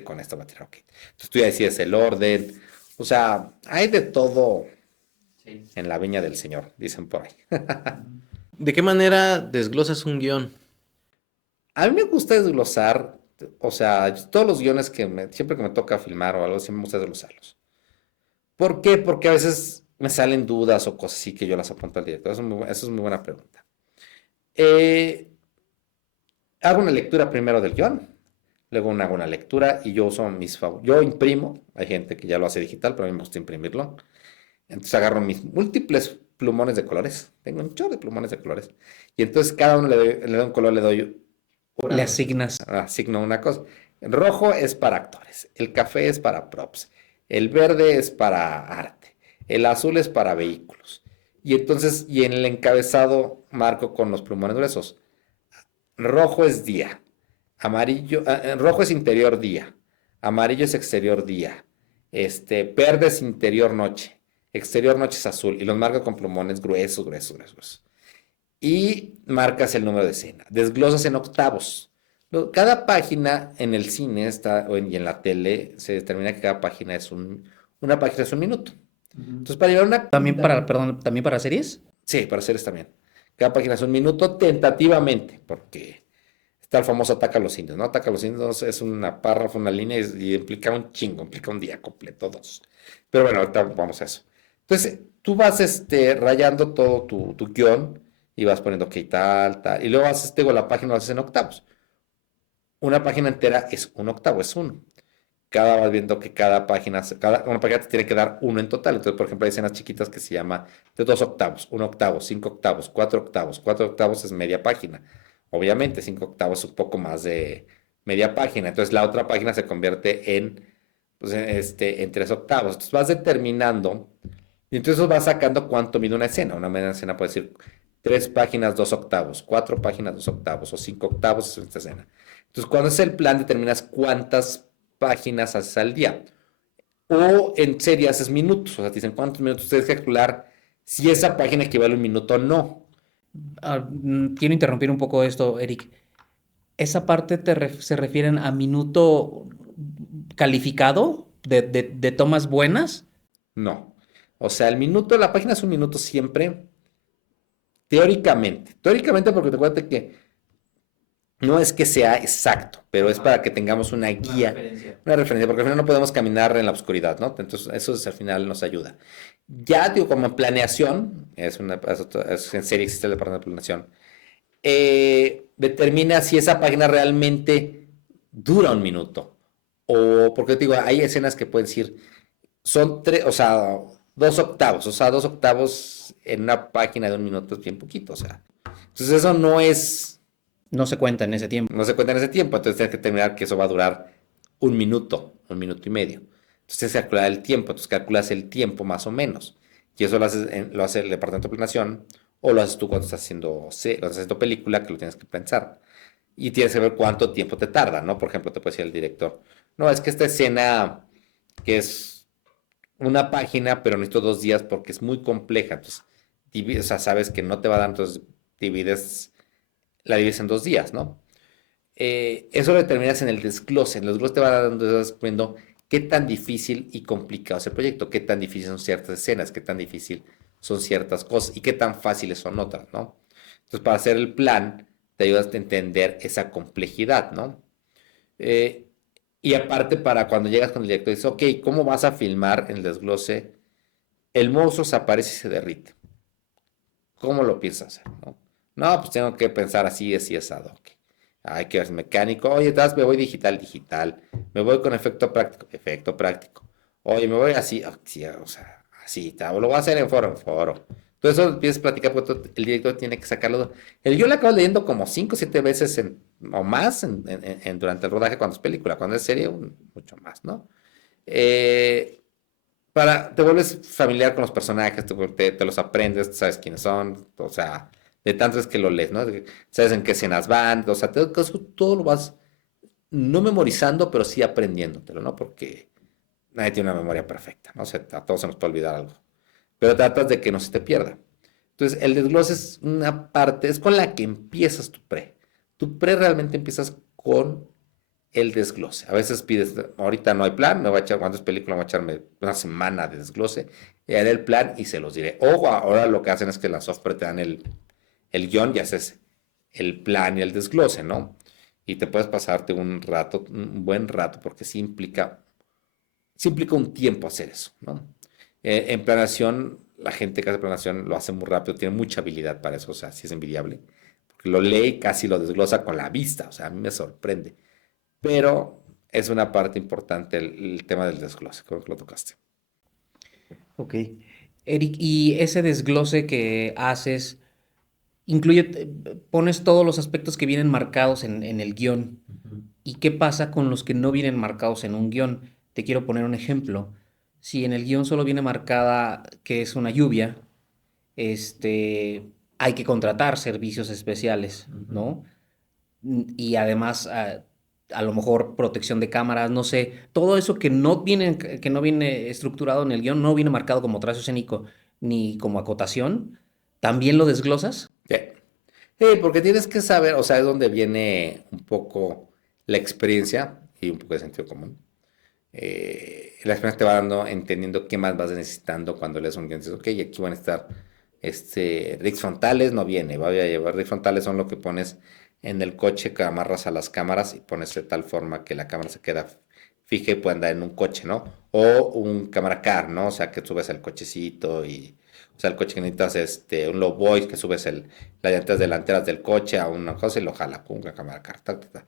con esto va a tirar, ok. Entonces tú ya decides el orden. O sea, hay de todo en la viña del Señor, dicen por ahí. ¿De qué manera desglosas un guión? A mí me gusta desglosar, o sea, todos los guiones siempre que me toca filmar o algo, siempre me gusta desglosarlos. ¿Por qué? Porque a veces me salen dudas o cosas así que yo las apunto al director. Eso es muy buena pregunta. Eh, Hago una lectura primero del guión, luego hago una lectura y yo uso yo imprimo, hay gente que ya lo hace digital, pero a mí me gusta imprimirlo. Entonces agarro mis múltiples plumones de colores, tengo un chorro de plumones de colores, y entonces cada uno le doy un color, le doy Le asignas. asigno una cosa. El rojo es para actores, el café es para props, el verde es para arte, el azul es para vehículos. Y entonces, y en el encabezado marco con los plumones gruesos. Rojo es día, rojo es interior día, amarillo es exterior día, verde es interior noche, exterior noche es azul, y los marco con plumones gruesos, gruesos, gruesos. Y marcas el número de escena, desglosas en octavos. Cada página en el cine y en la tele se determina que cada página una página es un minuto. Entonces, para llevar una... ¿También para series? Sí, para series también. Cada página es un minuto tentativamente, porque está el famoso Ataca a los indios, ¿no? Ataca a los indios es una párrafo, una línea y implica un chingo, implica un día completo, dos. Pero bueno, ahorita vamos a eso. Entonces, tú vas rayando todo tu guión y vas poniendo ok, tal, tal. Y luego haces, la página lo haces en octavos. Una página entera es un octavo, es uno. Vas viendo que una página te tiene que dar uno en total. Entonces, por ejemplo, hay escenas chiquitas que se llama de 2 octavos, 1 octavo, 5 octavos, 4 octavos. 4 octavos es media página. Obviamente, 5 octavos es un poco más de media página. Entonces, la otra página se convierte pues, en 3 octavos. Entonces, vas determinando y entonces vas sacando cuánto mide una escena. Una media escena puede decir 3 páginas, 2 octavos, 4 páginas, 2 octavos o 5 octavos es esta escena. Entonces, cuando es el plan, determinas cuántas páginas haces al día. O en serie haces minutos, o sea, te dicen cuántos minutos tienes que calcular si esa página equivale a un minuto o no. Quiero interrumpir un poco esto, Eric. ¿Esa parte se refieren a minuto calificado de tomas buenas? No. O sea, la página es un minuto siempre, teóricamente. Teóricamente porque te acuerdas que no es que sea exacto, pero es para que tengamos una guía, una referencia, porque al final no podemos caminar en la oscuridad, ¿no? Entonces, eso al final nos ayuda. Ya, digo, como en planeación, en serie existe el departamento de planeación, determina si esa página realmente dura un minuto. O, porque digo, hay escenas que pueden decir, son 2 octavos, o sea, 2 octavos en una página de un minuto es bien poquito, o sea. Entonces, eso No se cuenta en ese tiempo. no se cuenta en ese tiempo, entonces tienes que determinar que eso va a durar un minuto y medio. Entonces tienes que calcular el tiempo, entonces calculas el tiempo más o menos. Y eso lo hace el departamento de planeación o lo haces tú cuando lo estás haciendo película, que lo tienes que pensar. Y tienes que ver cuánto tiempo te tarda, ¿no? Por ejemplo, te puede decir el director, no, es que esta escena que es una página, pero necesito 2 días porque es muy compleja. Entonces, o sea, sabes que no te va a dar, entonces la divides en 2 días, ¿no? Eso lo determinas en el desglose. En el desglose te va descubriendo qué tan difícil y complicado es el proyecto, qué tan difíciles son ciertas escenas, qué tan difícil son ciertas cosas y qué tan fáciles son otras, ¿no? Entonces, para hacer el plan, te ayudas a entender esa complejidad, ¿no? Y aparte, para cuando llegas con el director, dices, ok, ¿cómo vas a filmar en el desglose? El monstruo se aparece y se derrite. ¿Cómo lo piensas hacer, no? No, pues tengo que pensar así, así, asado. Okay. Hay que ver mecánico. Oye, me voy digital. Me voy con efecto práctico. Oye, me voy así, o sea, así, lo voy a hacer en foro. Entonces eso empiezas a platicar porque el director tiene que sacarlo. El yo lo acabo leyendo como 5 o 7 veces o más durante el rodaje cuando es película. Cuando es serie, mucho más, ¿no? Te vuelves familiar con los personajes, te los aprendes, sabes quiénes son, o sea, de tanto es que lo lees, ¿no? Sabes en qué escenas van, o sea, todo lo vas no memorizando, pero sí aprendiéndotelo, ¿no? Porque nadie tiene una memoria perfecta, ¿no? O sea, a todos se nos puede olvidar algo, pero tratas de que no se te pierda. Entonces, el desglose es una parte, es con la que empiezas tu pre. Tu pre realmente empiezas con el desglose. A veces pides, ahorita no hay plan, me voy a echar, ¿cuántas películas? Me voy a echarme una semana de desglose, y haré el plan y se los diré. O ahora lo que hacen es que en la software te dan el guión y haces el plan y el desglose, ¿no? Y te puedes pasarte un rato, un buen rato, porque sí implica un tiempo hacer eso, ¿no? En planeación, la gente que hace planeación lo hace muy rápido, tiene mucha habilidad para eso, o sea, sí es envidiable. Porque lo lee y casi lo desglosa con la vista, o sea, a mí me sorprende. Pero es una parte importante el tema del desglose, creo que lo tocaste. Ok. Eric, y ese desglose que haces, incluye, pones todos los aspectos que vienen marcados en el guión. ¿Y qué pasa con los que no vienen marcados en un guión? Te quiero poner un ejemplo. Si en el guión solo viene marcada que es una lluvia, hay que contratar servicios especiales, ¿no? Y además, a lo mejor protección de cámaras, no sé, todo eso que no viene estructurado en el guión, no viene marcado como trazo escénico ni como acotación, ¿también lo desglosas? Sí. Sí, porque tienes que saber, o sea, es donde viene un poco la experiencia y un poco de sentido común. La experiencia te va dando, entendiendo qué más vas necesitando cuando lees un guión. Dices, ok, aquí van a estar rigs frontales, no viene, voy a llevar rigs frontales, son lo que pones en el coche que amarras a las cámaras y pones de tal forma que la cámara se queda fija y puede andar en un coche, ¿no? O un cámara car, ¿no? O sea, que subes el cochecito y, o sea, el coche que necesitas, un low voice, que subes las llantas delanteras del coche a una cosa y lo jala, pum, la cámara car, ta, ta, ta.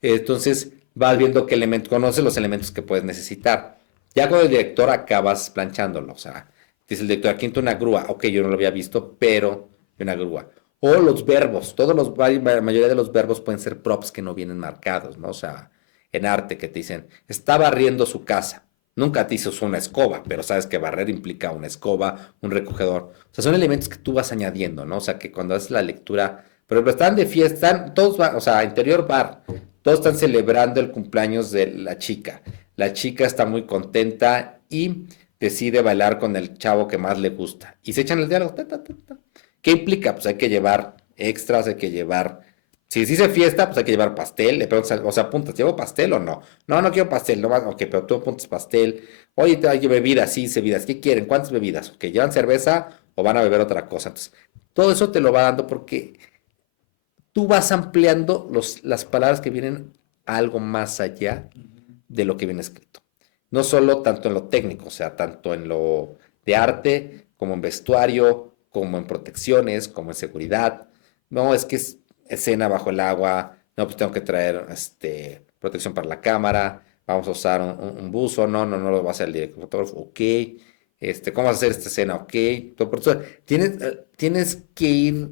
Entonces, vas viendo qué elementos, conoces los elementos que puedes necesitar. Ya con el director acabas planchándolo, o sea, dice el director, aquí entra una grúa, ok, yo no lo había visto, pero una grúa. O los verbos, la mayoría de los verbos pueden ser props que no vienen marcados, ¿no? O sea, en arte que te dicen, está barriendo su casa. Nunca te dices una escoba, pero sabes que barrer implica una escoba, un recogedor. O sea, son elementos que tú vas añadiendo, ¿no? O sea, que cuando haces la lectura, por ejemplo, están de fiesta, todos van, o sea, interior bar, todos están celebrando el cumpleaños de la chica. La chica está muy contenta y decide bailar con el chavo que más le gusta. Y se echan el diálogo. Ta, ta, ta, ta. ¿Qué implica? Pues hay que llevar extras, hay que llevar. Si dice fiesta, pues hay que llevar pastel. Le preguntas, o sea, apuntas, ¿llevo pastel o no? No, no quiero pastel, no más. Ok, pero tú apuntas pastel. Oye, hay bebidas, sí, bebidas. ¿Qué quieren? ¿Cuántas bebidas? Ok, ¿llevan cerveza o van a beber otra cosa? Entonces, todo eso te lo va dando porque tú vas ampliando las palabras que vienen a algo más allá de lo que viene escrito. No solo tanto en lo técnico, o sea, tanto en lo de arte, como en vestuario, como en protecciones, como en seguridad. No, es que es escena bajo el agua, no, pues tengo que traer protección para la cámara, vamos a usar un buzo, no lo va a hacer el director fotógrafo, ok. ¿Cómo vas a hacer esta escena? Ok. Tienes que ir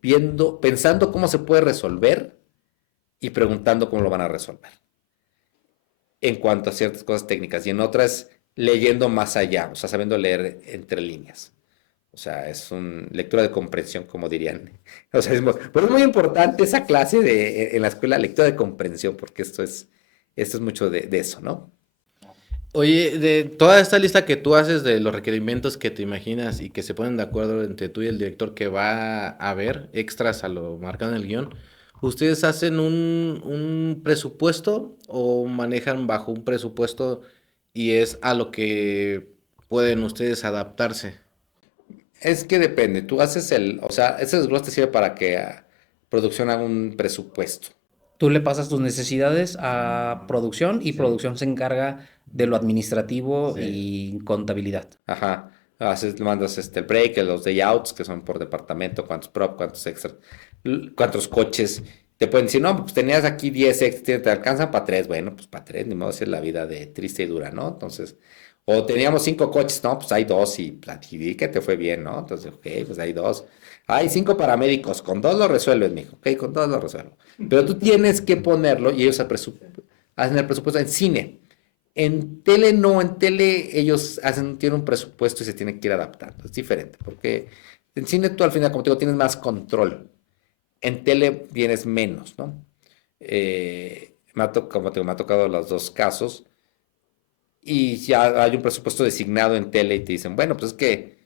viendo, pensando cómo se puede resolver y preguntando cómo lo van a resolver en cuanto a ciertas cosas técnicas y en otras leyendo más allá, o sea, sabiendo leer entre líneas. O sea, es una lectura de comprensión, como dirían. O sea, pero es muy importante esa clase en la escuela, lectura de comprensión, porque esto es mucho de eso, ¿no? Oye, de toda esta lista que tú haces de los requerimientos que te imaginas y que se ponen de acuerdo entre tú y el director que va a haber extras a lo marcado en el guión, ¿ustedes hacen un presupuesto o manejan bajo un presupuesto y es a lo que pueden ustedes adaptarse? Es que depende, tú haces o sea, ese desglose te sirve para que producción haga un presupuesto. Tú le pasas tus necesidades a producción y Sí. producción se encarga de lo administrativo Sí. y contabilidad. Ajá. Mandas el break, los day outs, que son por departamento, cuántos prop, cuántos extras, cuántos coches. Te pueden decir, no, pues tenías aquí 10 extras, te alcanzan para 3. Bueno, pues para 3, ni modo, esa es la vida de triste y dura, ¿no? Entonces, o teníamos 5 coches, no, pues hay 2 y di que te fue bien, ¿no? Entonces, ok, pues hay 2. Hay 5 paramédicos, con 2 lo resuelves, mijo, ok, con 2 lo resuelvo. Pero tú tienes que ponerlo y ellos hacen el presupuesto en cine. En tele no, en tele ellos tienen un presupuesto y se tienen que ir adaptando. Es diferente, porque en cine tú al final, como te digo, tienes más control. En tele tienes menos, ¿no? Como te digo, me ha tocado los dos casos y ya hay un presupuesto designado en tele y te dicen, bueno, pues es que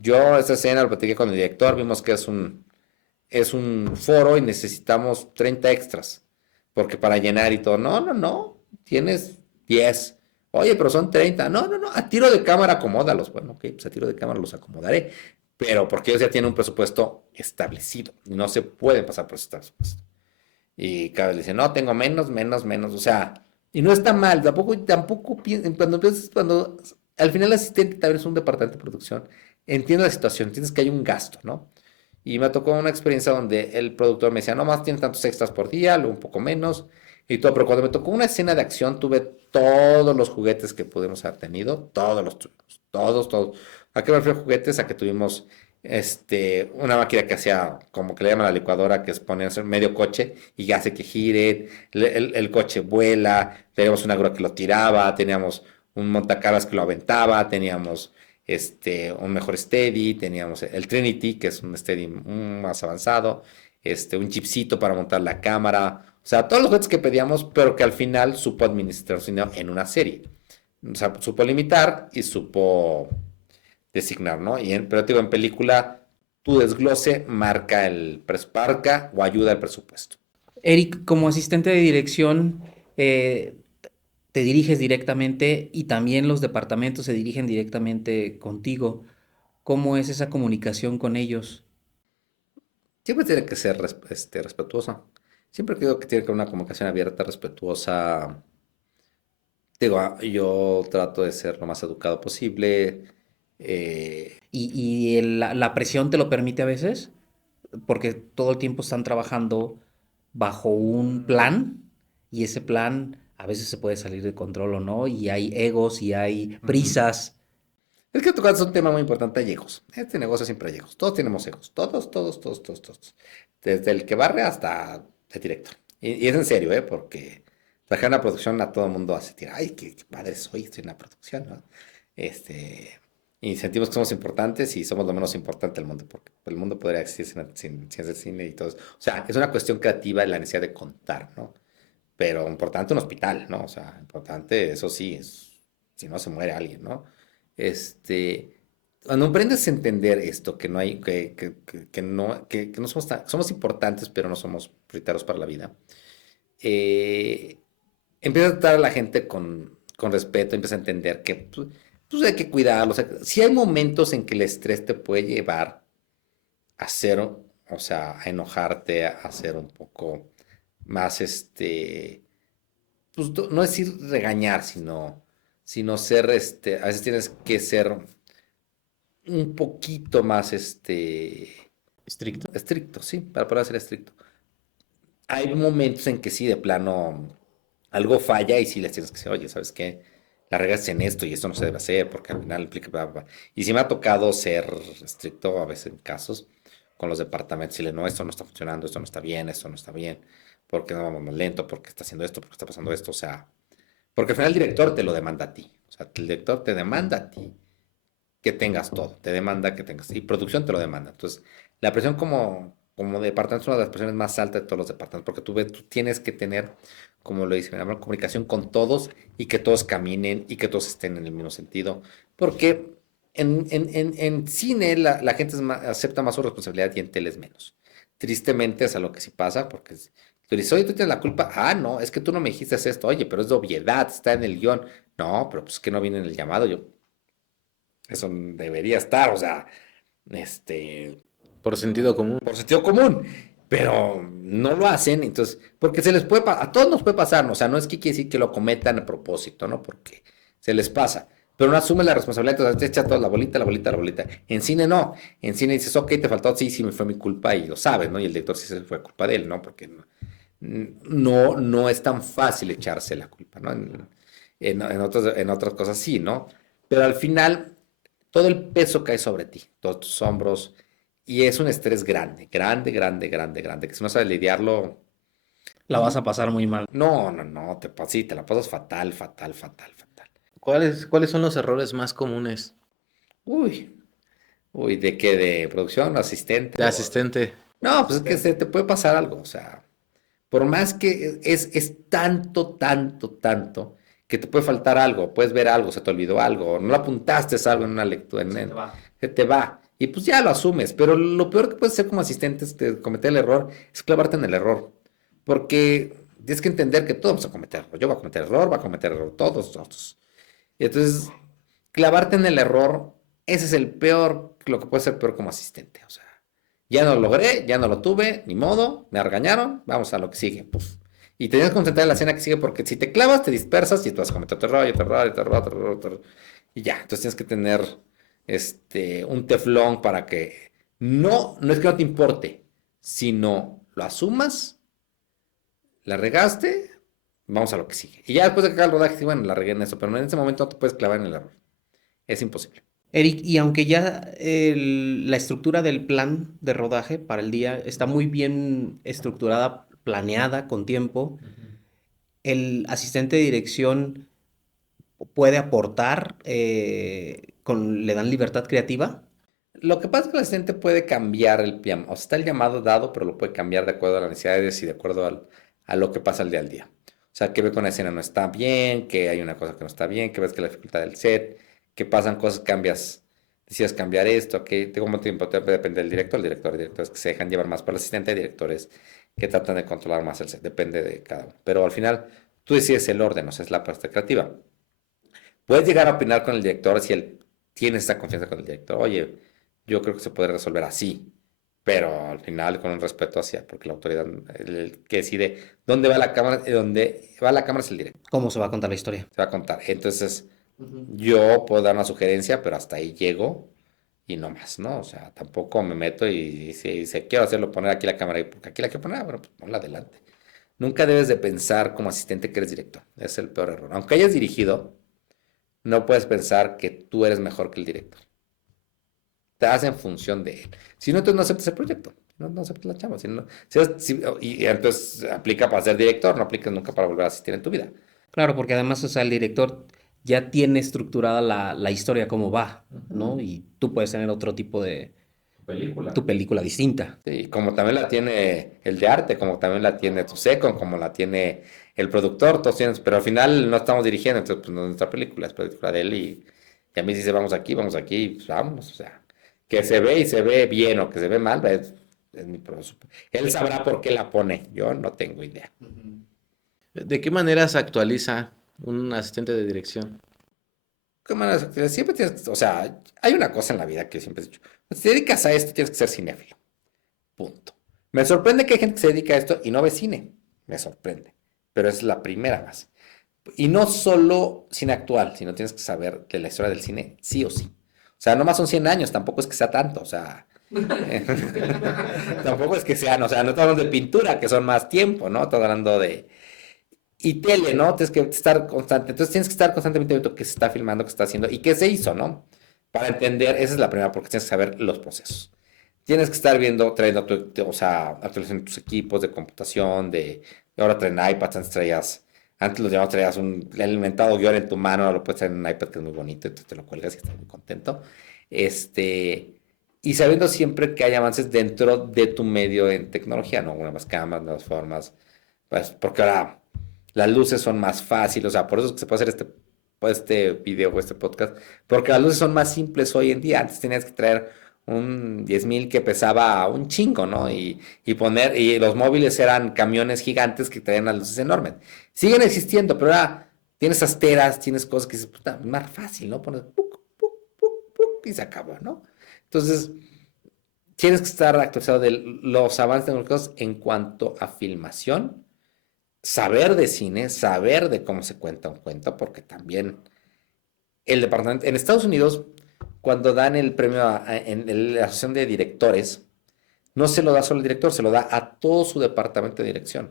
yo esta escena lo platiqué con el director, vimos que es un foro y necesitamos 30 extras. porque para llenar y todo, no, tienes 10. Oye, pero son 30. No, a tiro de cámara acomódalos. Bueno, ok, pues a tiro de cámara los acomodaré, pero porque ellos ya tienen un presupuesto establecido y no se pueden pasar por ese presupuesto. Y cada vez le dicen, no, tengo menos, o sea, y no está mal, tampoco cuando al final el asistente también es un departamento de producción, entiende la situación, entiendes que hay un gasto, ¿no? Y me tocó una experiencia donde el productor me decía, no más tienes tantos extras por día, luego un poco menos, y todo, pero cuando me tocó una escena de acción, tuve todos los juguetes que pudimos haber tenido, todos los tuvimos, todos. ¿A qué me refiero juguetes? A que tuvimos una máquina que hacía, como que le llaman la licuadora, que es poner medio coche y hace que gire, el coche vuela, teníamos una grúa que lo tiraba, teníamos un montacargas que lo aventaba, teníamos un mejor Steady, teníamos el Trinity, que es un Steady más avanzado, un chipcito para montar la cámara, o sea, todos los juguetes que pedíamos, pero que al final supo administrar su dinero en una serie. O sea, supo limitar y supo designar, ¿no? Pero te digo, en película, tu desglose marca o ayuda al presupuesto. Eric, como asistente de dirección, te diriges directamente y también los departamentos se dirigen directamente contigo. ¿Cómo es esa comunicación con ellos? Siempre tiene que ser respetuosa. Siempre creo que tiene que haber una comunicación abierta, respetuosa. Digo, yo trato de ser lo más educado posible. ¿Y la presión te lo permite a veces? Porque todo el tiempo están trabajando bajo un plan y ese plan a veces se puede salir de control o no, y hay egos y hay prisas. Es que tocas un tema muy importante, hay egos. Este negocio siempre hay egos. Todos tenemos egos. Todos. Desde el que barre hasta el director. Y es en serio, ¿eh? Porque trabajar en la producción a todo el mundo hace tirar. Ay, qué padre soy, estoy en la producción, ¿no? Y sentimos que somos importantes y somos lo menos importante del mundo, porque el mundo podría existir sin hacer cine y todo eso. O sea, es una cuestión creativa y la necesidad de contar, ¿no? Pero importante un hospital, ¿no? O sea, importante, eso sí, si no se muere alguien, ¿no? Este, Cuando aprendes a entender esto, que no hay, que no somos somos importantes, pero no somos prioritarios para la vida, eh, empieza a tratar a la gente con respeto, empieza a entender que pues hay que cuidarlo. O sea, si hay momentos en que el estrés te puede llevar a ser, o sea, a enojarte, a ser un poco más, pues no decir regañar, sino ser, a veces tienes que ser un poquito más, Estricto. estricto, sí, para poder ser estricto. Hay momentos en que sí, de plano, algo falla y sí les tienes que decir, oye, ¿sabes qué? La regaste en esto y esto no se debe hacer porque al final implica... bla, bla, bla". Y sí me ha tocado ser estricto a veces en casos con los departamentos. Y no, esto no está funcionando, esto no está bien, esto no está bien, porque no vamos más lento, porque está haciendo esto, porque está pasando esto, o sea... Porque al final el director te lo demanda a ti. O sea, el director te demanda a ti que tengas todo, te demanda que tengas, y producción te lo demanda. Entonces, la presión como departamento es una de las presiones más altas de todos los departamentos, porque tú tienes que tener, como lo dice, una comunicación con todos y que todos caminen y que todos estén en el mismo sentido, porque en cine la gente acepta más su responsabilidad y en tele es menos. Tristemente es algo que sí pasa, porque tú dices, oye, tú tienes la culpa. Ah, no, es que tú no me dijiste esto. Oye, pero es de obviedad, está en el guión. No, pero pues que no viene en el llamado. Eso debería estar, o sea, Por sentido común. por sentido común, pero no lo hacen, entonces, porque se les puede, a todos nos puede pasar, ¿no? O sea, no es que quiere decir que lo cometan a propósito, ¿no? Porque se les pasa, pero no asume la responsabilidad, entonces te echa toda la bolita, la bolita, la bolita. En cine no, en cine dices, ok, te faltó, sí, sí, me fue mi culpa y lo sabes, ¿no? Y el director sí se fue culpa de él, ¿no? Porque no es tan fácil echarse la culpa, ¿no? En otras cosas sí, ¿no? Pero al final todo el peso cae sobre ti, todos tus hombros, y es un estrés grande, que si no sabes lidiarlo, La vas a pasar muy mal. no, sí, te la pasas fatal. ¿Cuáles son los errores más comunes Uy, ¿de qué? ¿De producción, asistente? de asistente? No, pues es que se te puede pasar algo, o sea, por más que es tanto, que te puede faltar algo, puedes ver algo, se te olvidó algo, no lo apuntaste es algo en una lectura, se te va. Y pues ya lo asumes, pero lo peor que puedes hacer como asistente es cometer el error, es clavarte en el error. Porque tienes que entender que todos vamos a cometer error. Yo voy a cometer error, va a cometer error, todos. Y entonces, clavarte en el error, ese es el peor, lo que puede ser peor como asistente. O sea, ya no lo logré, ya no lo tuve, ni modo, me regañaron, vamos a lo que sigue. Puf. Y te tienes que concentrar en la escena que sigue porque si te clavas, te dispersas y tú vas a cometer otro error, y otro error, y otro error, otro error, otro error. Y ya, entonces tienes que tener un teflón para que no es que no te importe, sino lo asumas, la regaste, vamos a lo que sigue. Y ya después de que haga el rodaje, sí, bueno, la regué en eso, pero en ese momento no te puedes clavar en el error. Es imposible. Eric, y aunque ya la estructura del plan de rodaje para el día está muy bien estructurada, planeada con tiempo, el asistente de dirección puede aportar, le dan libertad creativa. Lo que pasa es que el asistente puede cambiar o sea, está el llamado dado, pero lo puede cambiar de acuerdo a las necesidades y de acuerdo a lo que pasa el día al día. O sea, que ve que una escena no está bien, que hay una cosa que no está bien, que ves que la dificultad del set, que pasan cosas, decides cambiar esto, que como tiempo depende del director. Hay directores que se dejan llevar más por el asistente, hay directores que tratan de controlar más el set, depende de cada uno. Pero al final, tú decides el orden, o sea, es la parte creativa. Puedes llegar a opinar con el director si él tiene esta confianza con el director. Oye, yo creo que se puede resolver así, pero al final con un respeto hacia, porque la autoridad, el que decide dónde va la cámara, dónde va la cámara es el director, ¿Cómo se va a contar la historia? se va a contar. Entonces, yo puedo dar una sugerencia, pero hasta ahí llego y no más, ¿no? O sea, tampoco me meto y si quiero hacerlo, poner aquí la cámara, porque aquí la quiero poner, bueno, pues ponla adelante. Nunca debes de pensar como asistente que eres director, es el peor error. Aunque hayas dirigido, no puedes pensar que tú eres mejor que el director. Te hace en función de él. Si no, entonces no aceptas el proyecto. No aceptas la chamba. Y entonces aplica para ser director, no aplica nunca para volver a asistir en tu vida. Claro, porque además, o sea, el director ya tiene estructurada la historia cómo va, ¿no? Y tú puedes tener otro tipo de tu película distinta. Sí, como también la tiene el de arte, como también la tiene tu second, como la tiene el productor, todos tienen, pero al final no estamos dirigiendo, entonces pues no es nuestra película, es película de él y a mí dice vamos aquí, pues vámonos, o sea, que se ve y se ve bien o que se ve mal, es mi propósito. Él sabrá por qué la pone, yo no tengo idea. ¿De qué manera se actualiza un asistente de dirección? ¿Qué manera? Siempre tienes, o sea, hay una cosa en la vida que siempre he dicho, si te dedicas a esto tienes que ser cinéfilo, punto. Me sorprende que hay gente que se dedica a esto y no ve cine, me sorprende, pero es la primera base. Y no solo cine actual, sino tienes que saber de la historia del cine, sí o sí. O sea, no más son 100 años, tampoco es que sea tanto, o sea, tampoco es que sean, o sea, no estamos hablando de pintura, que son más tiempo, ¿no? Estamos hablando de... Y tele, ¿no? Tienes que estar constante, entonces tienes que estar constantemente viendo qué se está filmando, qué se está haciendo y qué se hizo, ¿no? Para entender, esa es la primera, porque tienes que saber los procesos. Tienes que estar viendo, trayendo, o sea, actualización de tus equipos de computación, ahora traen iPads, antes los llamabas, traías el inventado guión en tu mano, ahora lo puedes traer en un iPad que es muy bonito, entonces te lo cuelgas y estás muy contento. Y sabiendo siempre que hay avances dentro de tu medio en tecnología, ¿no? Nuevas cámaras, nuevas formas, pues, porque ahora las luces son más fáciles, o sea, por eso es que se puede hacer este video o este podcast, porque las luces son más simples hoy en día. Antes tenías que traer un 10,000 que pesaba un chingo, ¿no? Y los móviles eran camiones gigantes que traían las luces enormes. Siguen existiendo, pero ahora tienes asteras, tienes cosas que dices, puta, es más fácil, ¿no? Pones puc, puc, puc, puc, y se acaba, ¿no? Entonces, tienes que estar actualizado de los avances tecnológicos en cuanto a filmación, saber de cine, saber de cómo se cuenta un cuento, porque también el departamento, en Estados Unidos, cuando dan el premio en la asociación de directores, no se lo da solo al director, se lo da a todo su departamento de dirección.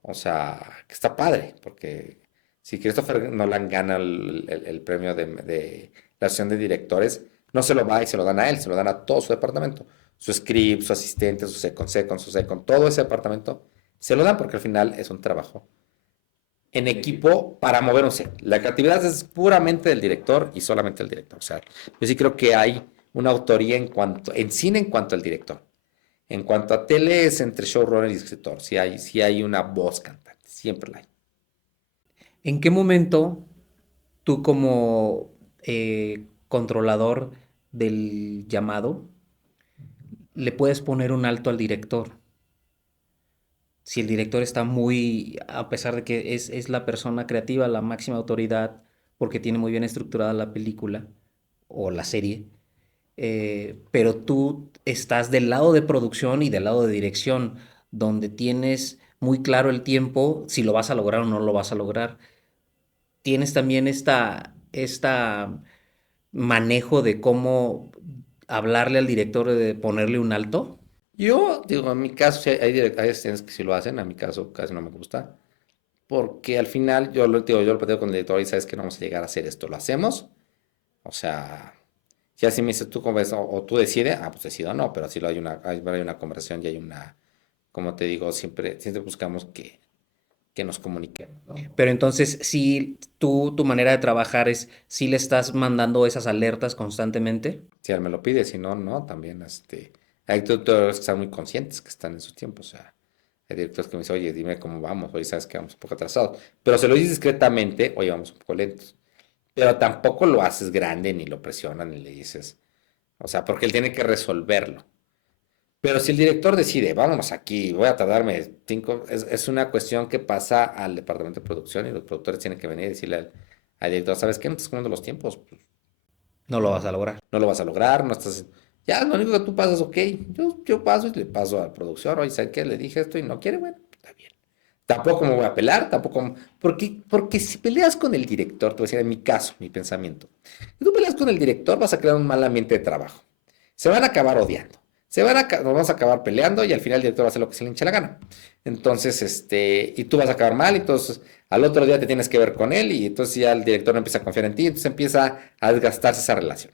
O sea, que está padre, porque si Christopher Nolan gana el premio de la asociación de directores, no se lo va y se lo dan a él, se lo dan a todo su departamento. Su script, su asistente, su second, todo ese departamento se lo dan porque al final es un trabajo en equipo para mover un set. La creatividad es puramente del director y solamente del director. O sea, yo sí creo que hay una autoría en cine en cuanto al director. En cuanto a tele es entre showrunner y escritor. Sí hay una voz cantante, siempre la hay. ¿En qué momento tú como controlador del llamado le puedes poner un alto al director? si el director está muy, a pesar de que es la persona creativa, la máxima autoridad, porque tiene muy bien estructurada la película o la serie, pero tú estás del lado de producción y del lado de dirección, donde tienes muy claro el tiempo, si lo vas a lograr o no lo vas a lograr. Tienes también esta manejo de cómo hablarle al director de ponerle un alto. Yo digo, en mi caso, sí hay escenas que sí lo hacen, a mi caso casi no me gusta, porque al final yo lo planteo con el director y sabes que no vamos a llegar a hacer esto, lo hacemos, o sea, si así me dices tú cómo ves, o tú decides, pues decido no, pero así hay una conversación y hay una, como te digo, siempre buscamos que nos comuniquemos, ¿no? Pero entonces, si tu manera de trabajar es, si le estás mandando esas alertas constantemente. Si él me lo pide, si no, no, también, hay directores que están muy conscientes que están en sus tiempos, o sea, hay directores que me dicen, oye, dime cómo vamos, oye, sabes que vamos un poco atrasados, pero se lo dices discretamente, oye, vamos un poco lentos, pero tampoco lo haces grande, ni lo presionas, ni le dices, o sea, porque él tiene que resolverlo. Pero si el director decide, vámonos aquí, voy a tardarme 5, es una cuestión que pasa al departamento de producción y los productores tienen que venir y decirle al director, ¿sabes qué? No estás comiendo los tiempos, pues, No lo vas a lograr. no lo vas a lograr, no estás... Ya, lo único que tú pasas, ok, yo paso y le paso a la producción, oye, ¿sabes qué? Le dije esto y no quiere, bueno, está bien. Tampoco me voy a pelar, tampoco... Porque si peleas con el director, te voy a decir, en mi caso, mi pensamiento, si tú peleas con el director, vas a crear un mal ambiente de trabajo. Se van a acabar odiando. Nos vamos a acabar peleando y al final el director va a hacer lo que se le hinche la gana. Entonces, y tú vas a acabar mal, entonces al otro día te tienes que ver con él y entonces ya el director no empieza a confiar en ti, entonces empieza a desgastarse esa relación.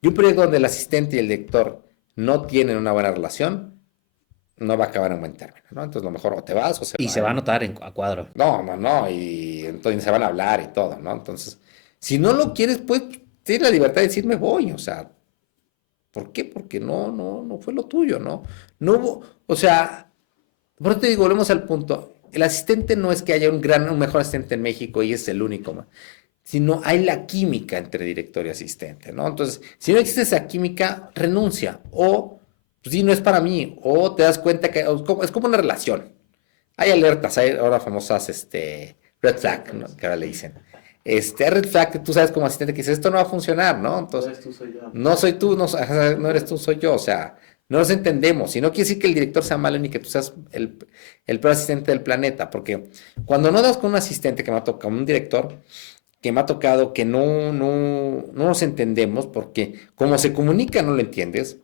Y un proyecto donde el asistente y el director no tienen una buena relación, no va a acabar en buen término, ¿no? Entonces, lo mejor o te vas o se Y se va a van. notar a cuadro. No, no, no, y entonces se van a hablar y todo, ¿no? Entonces, si no lo quieres, pues tienes la libertad de decir me voy, o sea, ¿por qué? Porque no fue lo tuyo, ¿no? No hubo, o sea, por eso te digo, volvemos al punto. El asistente no es que haya un mejor asistente en México y es el único, ¿no? Sino hay la química entre director y asistente, ¿no? Entonces, si no existe esa química, renuncia. O, pues sí, no es para mí. O te das cuenta que es como una relación. Hay alertas, hay ahora famosas, red flag, ¿no? Que ahora le dicen. Hay red flag que tú sabes como asistente que dices, esto no va a funcionar, ¿no? Entonces, no soy tú, no eres tú, soy yo, o sea, no nos entendemos. Y no quiere decir que el director sea malo ni que tú seas el peor asistente del planeta, porque cuando no das con un asistente que me ha tocado, un director, que me ha tocado que no nos entendemos porque como se comunica no lo entiendes,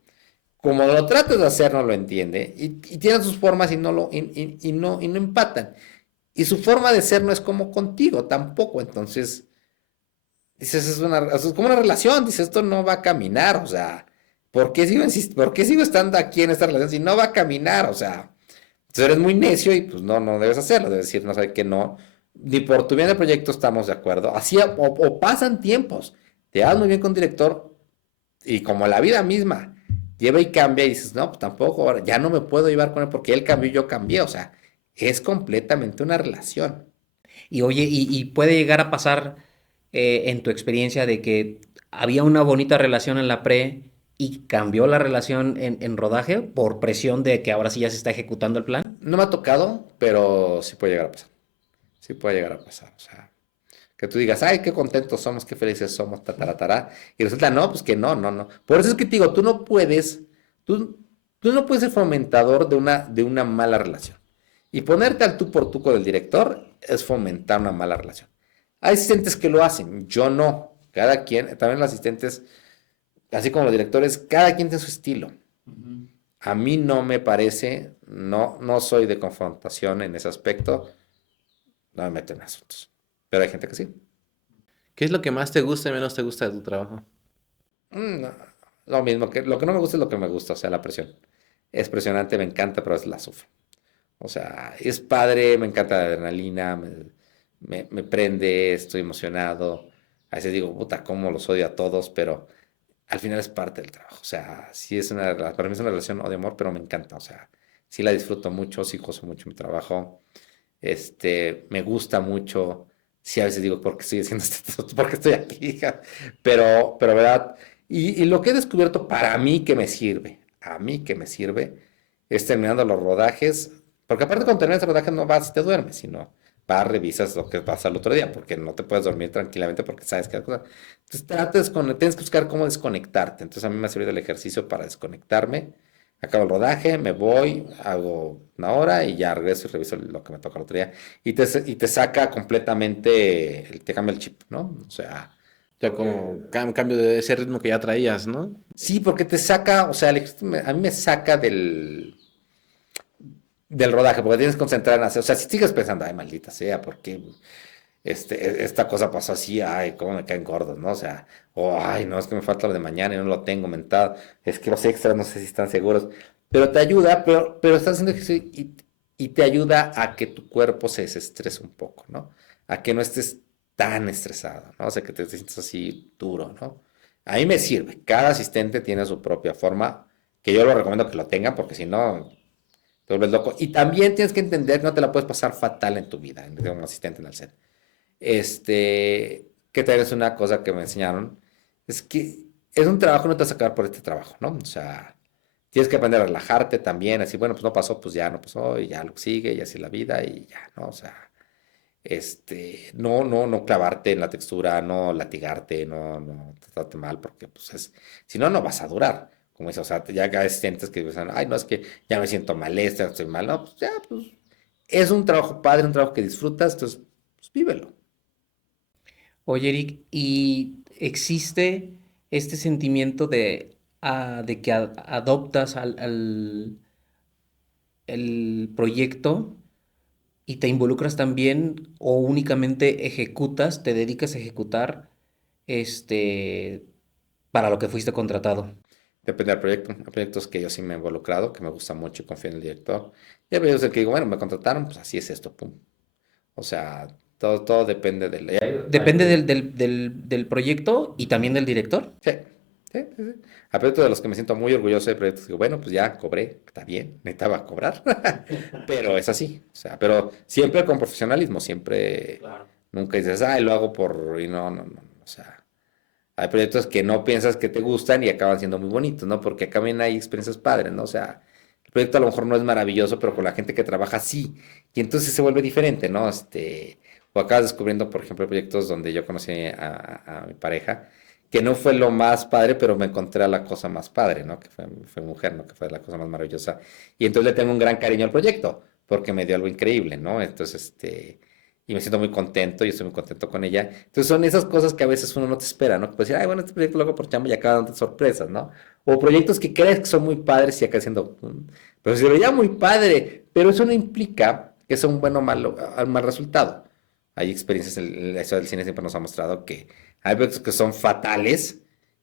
como lo tratas de hacer no lo entiende y tiene sus formas y no empatan. Y su forma de ser no es como contigo tampoco, entonces dices, es como una relación, dices, esto no va a caminar, o sea, ¿por qué sigo estando aquí en esta relación si no va a caminar? O sea, entonces eres muy necio y pues no debes hacerlo, debes decir, no sé que no, ni por tu bien de proyecto estamos de acuerdo. Así, o pasan tiempos, te vas muy bien con director y como la vida misma lleva y cambia y dices, no, pues tampoco, ahora ya no me puedo llevar con él porque él cambió y yo cambié, o sea, es completamente una relación. Y oye, y puede llegar a pasar en tu experiencia de que había una bonita relación en la pre y cambió la relación en rodaje por presión de que ahora sí ya se está ejecutando el plan. No me ha tocado, pero sí puede llegar a pasar. Sí puede llegar a pasar, o sea, que tú digas, ay, qué contentos somos, qué felices somos, tataratará, y resulta, no, pues que no. Por eso es que te digo, tú, tú no puedes ser fomentador de una mala relación. Y ponerte al tú por tú con el director es fomentar una mala relación. Hay asistentes que lo hacen, yo no. Cada quien, también los asistentes, así como los directores, cada quien tiene su estilo. A mí no me parece, no soy de confrontación en ese aspecto, no me meto en asuntos. Pero hay gente que sí. ¿Qué es lo que más te gusta y menos te gusta de tu trabajo? No, lo mismo, lo que no me gusta es lo que me gusta, o sea, la presión. Es presionante, me encanta, pero es la sufro. O sea, es padre, me encanta la adrenalina, me prende, estoy emocionado. A veces digo, puta, cómo los odio a todos, pero al final es parte del trabajo. O sea, sí para mí es una relación o de amor, pero me encanta. O sea, sí la disfruto mucho, sí gozo mucho mi trabajo. Me gusta mucho. Sí, a veces digo, ¿por qué estoy haciendo esto? ¿Por qué estoy aquí, hija? Pero, ¿verdad? Y lo que he descubierto para mí que me sirve, a mí que me sirve, es terminando los rodajes, Porque aparte cuando terminas el rodaje no vas y te duermes, sino vas, revisas lo que pasa al otro día, porque no te puedes dormir tranquilamente porque sabes que hay cosas. Entonces tienes que buscar cómo desconectarte. Entonces a mí me ha servido el ejercicio para desconectarme. Acabo el rodaje, me voy, hago una hora y ya regreso y reviso lo que me toca el otro día. Y te saca completamente, te cambia el chip, ¿no? O sea, Ya como cambio de ese ritmo que ya traías, ¿no? sí, porque te saca, o sea, a mí me saca del rodaje, porque tienes que concentrar en hacer, o sea, si sigues pensando, ay, maldita sea, ¿por qué esta cosa pasó así? Ay, cómo me caen gordos, ¿no? O sea, ay, no, es que me falta lo de mañana y no lo tengo mentado, es que los extras no sé si están seguros, pero te ayuda, pero estás haciendo ejercicio y te ayuda a que tu cuerpo se desestrese un poco, ¿no? A que no estés tan estresado, ¿no? O sea, que te sientas así duro, ¿no? A mí me sirve, cada asistente tiene su propia forma, que yo lo recomiendo que lo tengan, porque si no te vuelves loco. Y también tienes que entender que no te la puedes pasar fatal en tu vida, como asistente en el set. Que tal vez una cosa que me enseñaron, es que es un trabajo, no te vas a acabar por este trabajo, ¿no? O sea, tienes que aprender a relajarte también, así, bueno, pues no pasó, pues ya no pasó, y ya lo que sigue, y así la vida, y ya, ¿no? O sea, no clavarte en la textura, no latigarte, no tratarte mal, porque pues si no, no vas a durar. Como dices, o sea, ya cada vez sientes que dicen, ay, no, es que ya me siento malestar, estoy mal, no, pues ya, pues es un trabajo padre, un trabajo que disfrutas, entonces, pues vívelo. Oye, Eric, ¿y existe este sentimiento de que adoptas el proyecto y te involucras también o únicamente ejecutas, te dedicas a ejecutar este, para lo que fuiste contratado? Depende del proyecto. Hay proyectos que yo sí me he involucrado, que me gusta mucho y confío en el director. Y hay proyectos en que digo, bueno, me contrataron, pues así es esto, pum. O sea, todo depende del... Depende del proyecto y también del director. Sí, sí, sí, sí. A proyectos de los que me siento muy orgulloso de proyectos, digo, bueno, pues ya cobré, está bien, necesitaba cobrar, pero es así, o sea, pero siempre con profesionalismo, siempre, Claro. nunca dices, ay, lo hago y no, o sea, hay proyectos que no piensas que te gustan y acaban siendo muy bonitos, ¿no? Porque acá también hay experiencias padres, ¿no? O sea, el proyecto a lo mejor no es maravilloso, pero con la gente que trabaja sí, y entonces se vuelve diferente, ¿no? O acabas descubriendo, por ejemplo, proyectos donde yo conocí a mi pareja, que no fue lo más padre, pero me encontré a la cosa más padre, ¿no? Que fue mujer, ¿no? Que fue la cosa más maravillosa. Y entonces le tengo un gran cariño al proyecto, porque me dio algo increíble, ¿no? Entonces, y me siento muy contento y estoy muy contento con ella. Entonces son esas cosas que a veces uno no te espera, ¿no? Que puedes decir, ay, bueno, este proyecto lo hago por chamba y acaba dando sorpresas, ¿no? O proyectos que crees que son muy padres y acá siendo, pero se veía muy padre, pero eso no implica que sea un bueno o malo, al mal resultado. Hay experiencias, la historia del cine siempre nos ha mostrado que hay proyectos que son fatales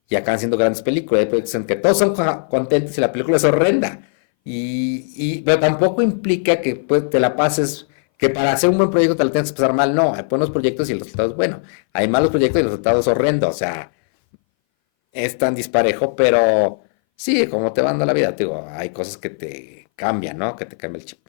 y acaban siendo grandes películas. Hay proyectos en que todos son contentos y la película es horrenda. Pero tampoco implica que pues, te la pases, que para hacer un buen proyecto te la tengas que pasar mal. No, hay buenos proyectos y el resultado es bueno. Hay malos proyectos y el resultado es horrendo. O sea, es tan disparejo, pero sí, como te va dando la vida, te digo, hay cosas que te cambian, ¿no? Que te cambia el chip.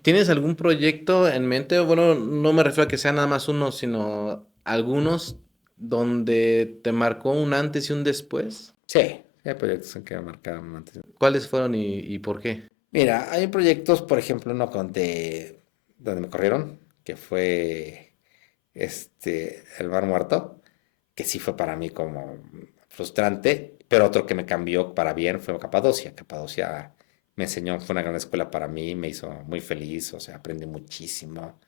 ¿Tienes algún proyecto en mente? Bueno, no me refiero a que sea nada más uno, sino algunos donde te marcó un antes y un después. Sí, hay proyectos en que me marcaron antes. ¿Cuáles fueron y por qué? Mira, hay proyectos, por ejemplo, uno donde me corrieron, que fue El Mar Muerto, que sí fue para mí como frustrante, pero otro que me cambió para bien fue Capadocia. Capadocia me enseñó, fue una gran escuela para mí, me hizo muy feliz, o sea, aprendí muchísimo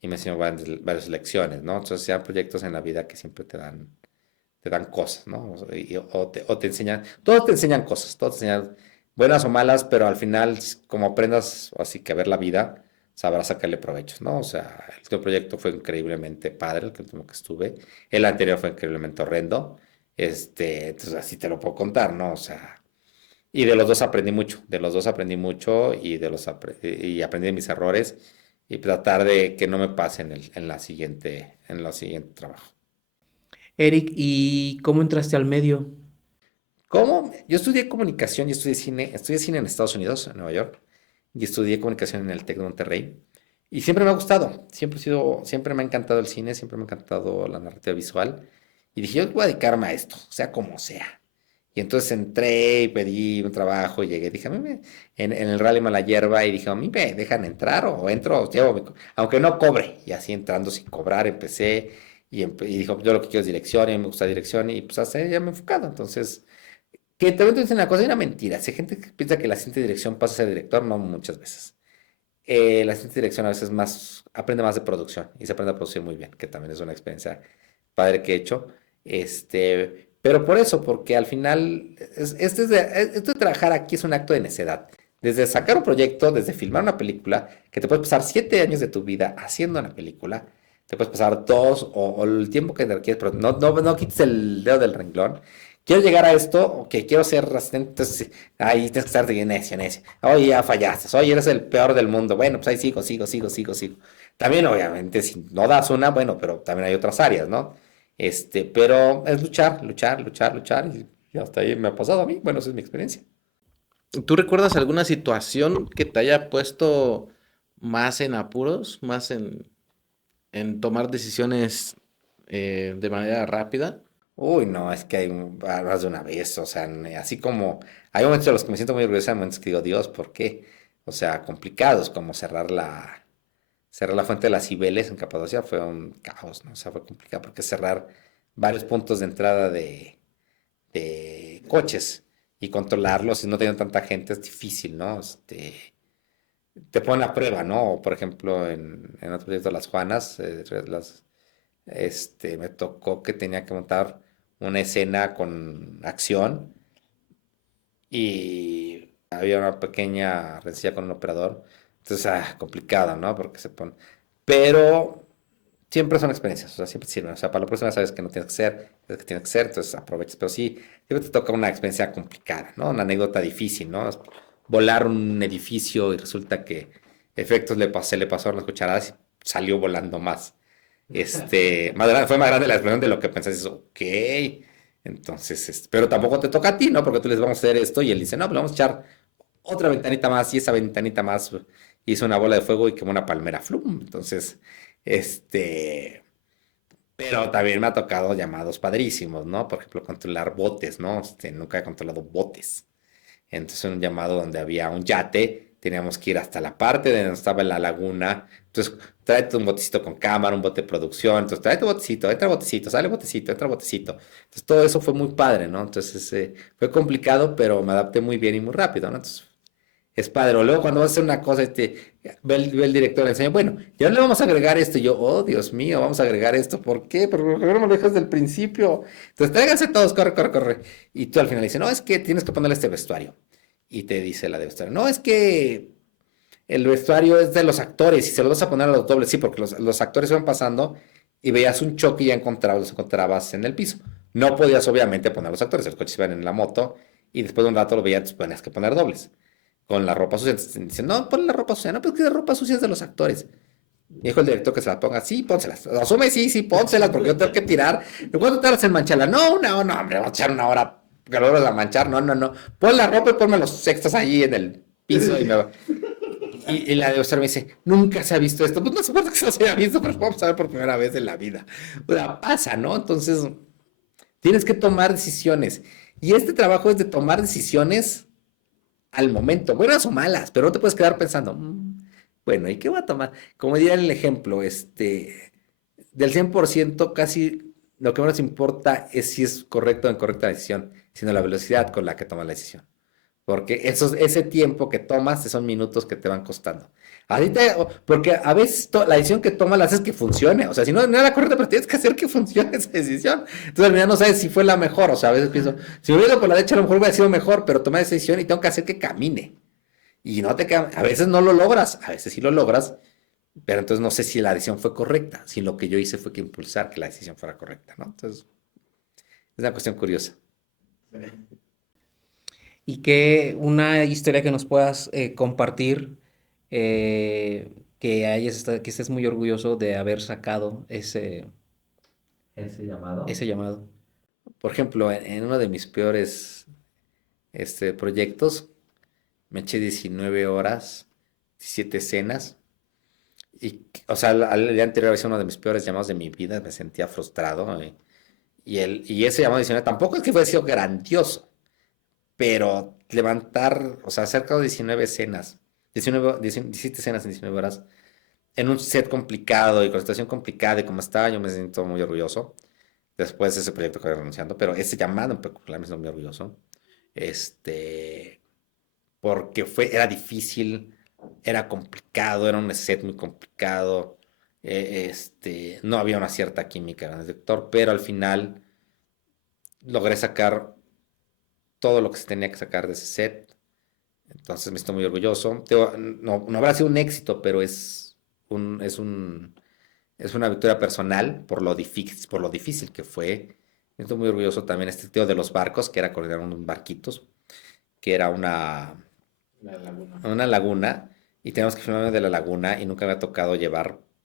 y me enseñó varias lecciones, ¿no? Entonces, hay proyectos en la vida que siempre te dan cosas, ¿no? O te enseñan, todos te enseñan cosas, todos te enseñan buenas o malas, pero al final, como aprendas así que a ver la vida, sabrás sacarle provechos, ¿no? O sea, el último proyecto fue increíblemente padre, el último que estuve, el anterior fue increíblemente horrendo, entonces así te lo puedo contar, ¿no? O sea, y de los dos aprendí mucho, de los dos aprendí mucho y aprendí de mis errores y tratar de que no me pase en la siguiente trabajo. Eric, ¿y cómo entraste al medio? ¿Cómo? Yo estudié comunicación y estudié cine en Estados Unidos, en Nueva York, y estudié comunicación en el TEC de Monterrey. Y siempre me ha gustado, siempre me ha encantado el cine, siempre me ha encantado la narrativa visual. Y dije, yo voy a dedicarme a esto, sea como sea. Y entonces entré y pedí un trabajo y llegué. Dije, en el Rally Mala Hierba y dije, a mí me dejan entrar o entro o llevo, aunque no cobre. Y así entrando sin cobrar empecé y dijo, yo lo que quiero es dirección y me gusta dirección y pues así ya me he enfocado. Entonces, que también te dicen una cosa, hay una mentira. Si hay gente que piensa que el asistente de dirección pasa a ser director, no muchas veces. El asistente de dirección a veces aprende más de producción y se aprende a producir muy bien, que también es una experiencia padre que he hecho. Pero por eso, porque al final, esto de trabajar aquí es un acto de necedad. Desde sacar un proyecto, desde filmar una película, que te puedes pasar 7 años de tu vida haciendo una película, te puedes pasar 2 o el tiempo que te requieres, pero no quites el dedo del renglón. Quiero llegar a esto, ok, quiero ser asistente, entonces ahí tienes que estar de necio. Oye, ya fallaste, oye, eres el peor del mundo. Bueno, pues ahí sigo. También, obviamente, si no das una, bueno, pero también hay otras áreas, ¿no? Pero es luchar y hasta ahí me ha pasado a mí. Bueno, esa es mi experiencia. ¿Tú recuerdas alguna situación que te haya puesto más en apuros, más en tomar decisiones de manera rápida? Uy, no, es que hay más de una vez, o sea, así como hay momentos en los que me siento muy orgulloso, hay momentos que digo, Dios, ¿por qué? O sea, complicados, como cerrar la fuente de las Cibeles en Capadocia fue un caos, ¿no? O sea, fue complicado porque cerrar varios puntos de entrada de coches y controlarlos y no teniendo tanta gente es difícil, ¿no? Te ponen a prueba, ¿no? O, por ejemplo, en otro proyecto, Las Juanas, me tocó que tenía que montar una escena con acción y había una pequeña rencilla con un operador. Entonces, complicado, ¿no? Porque se pone. Pero siempre son experiencias, o sea, siempre sirven. O sea, para la próxima sabes que no tienes que ser, es que tienes que ser, entonces aprovechas. Pero sí, siempre te toca una experiencia complicada, ¿no? Una anécdota difícil, ¿no? Volar un edificio y resulta que efectos se le pasaron las cucharadas y salió volando más. Fue más grande la explosión de lo que pensás, ok. Entonces, pero tampoco te toca a ti, ¿no? Porque tú les vamos a hacer esto y él dice, no, pues vamos a echar otra ventanita más y esa ventanita más hizo una bola de fuego y quemó una palmera, flum. Entonces, pero también me ha tocado llamados padrísimos, ¿no? Por ejemplo, controlar botes, ¿no? Nunca he controlado botes. Entonces, en un llamado donde había un yate, teníamos que ir hasta la parte de donde estaba la laguna. Entonces, tráete un botecito con cámara, un bote de producción. Entonces, trae tu botecito, entra botecito, sale botecito, entra botecito. Entonces, todo eso fue muy padre, ¿no? Entonces, fue complicado, pero me adapté muy bien y muy rápido, ¿no? Entonces, es padre. O luego, cuando vas a hacer una cosa, ve el director, le enseña, bueno, ya le vamos a agregar esto. Y yo, oh, Dios mío, vamos a agregar esto. ¿Por qué? ¿Pero por qué no me lo dejas del principio? Entonces, tráiganse todos, corre. Y tú al final dices, no, es que tienes que ponerle este vestuario. Y te dice la de vestuario, no, es que el vestuario es de los actores y se lo vas a poner a los dobles. Sí, porque los actores iban pasando y veías un choque y ya los encontrabas en el piso. No podías, obviamente, poner a los actores, los coches iban en la moto y después de un rato lo veías, entonces tenías que poner dobles con la ropa sucia. Entonces dicen, no, pon la ropa sucia. No, pero es que la ropa sucia es de los actores. Dijo el director que se la ponga. Sí, pónselas. Asume, sí, pónselas, porque yo tengo que tirar. ¿Cuánto tardas en mancharla? No, hombre, vamos a echar una hora. Que lo a manchar. No. Pon la ropa y ponme los sextos ahí en el piso y la de Oscar me dice, nunca se ha visto esto. Pues no sé por qué se haya visto, pero vamos a ver por primera vez en la vida. O sea, pasa, ¿no? Entonces, tienes que tomar decisiones. Y este trabajo es de tomar decisiones al momento, buenas o malas, pero no te puedes quedar pensando, bueno, ¿y qué voy a tomar? Como diría el ejemplo, del 100% casi lo que menos importa es si es correcta o incorrecta la decisión, sino la velocidad con la que tomas la decisión. Porque ese tiempo que tomas son minutos que te van costando. Porque a veces la decisión que tomas la haces que funcione. O sea, si no es la correcta, pero tienes que hacer que funcione esa decisión. Entonces al final no sabes si fue la mejor. O sea, a veces pienso, si hubiera ido por la derecha, a lo mejor hubiera sido mejor, pero tomé esa decisión y tengo que hacer que camine. Y no te queda, a veces no lo logras, a veces sí lo logras, pero entonces no sé si la decisión fue correcta, si lo que yo hice fue que impulsar que la decisión fuera correcta, ¿no? Entonces, es una cuestión curiosa. Y que una historia que nos puedas compartir, que estés muy orgulloso de haber sacado ese llamado. Por ejemplo, en uno de mis peores proyectos, me eché 19 horas, 17 escenas. Y, o sea, al día anterior había sido uno de mis peores llamados de mi vida, me sentía frustrado. Y ese llamado 19 tampoco es que fuera sido grandioso, pero levantar, o sea, cerca de 19 escenas, 17 escenas en 19 horas, en un set complicado y con situación complicada y como estaba, yo me siento muy orgulloso. Después de ese proyecto que renunciando, pero ese llamado en particular me siento muy orgulloso. Este, porque era difícil, era complicado, era un set muy complicado, no había una cierta química en el director, pero al final logré sacar todo lo que se tenía que sacar de ese set, entonces me estoy muy orgulloso. No habrá sido un éxito, pero un, es un, es una victoria personal por lo difícil que fue. Estoy muy orgulloso también este tío de los barcos, que era coordinar unos barquitos, que era una laguna, y teníamos que filmar de la laguna, y nunca me ha tocado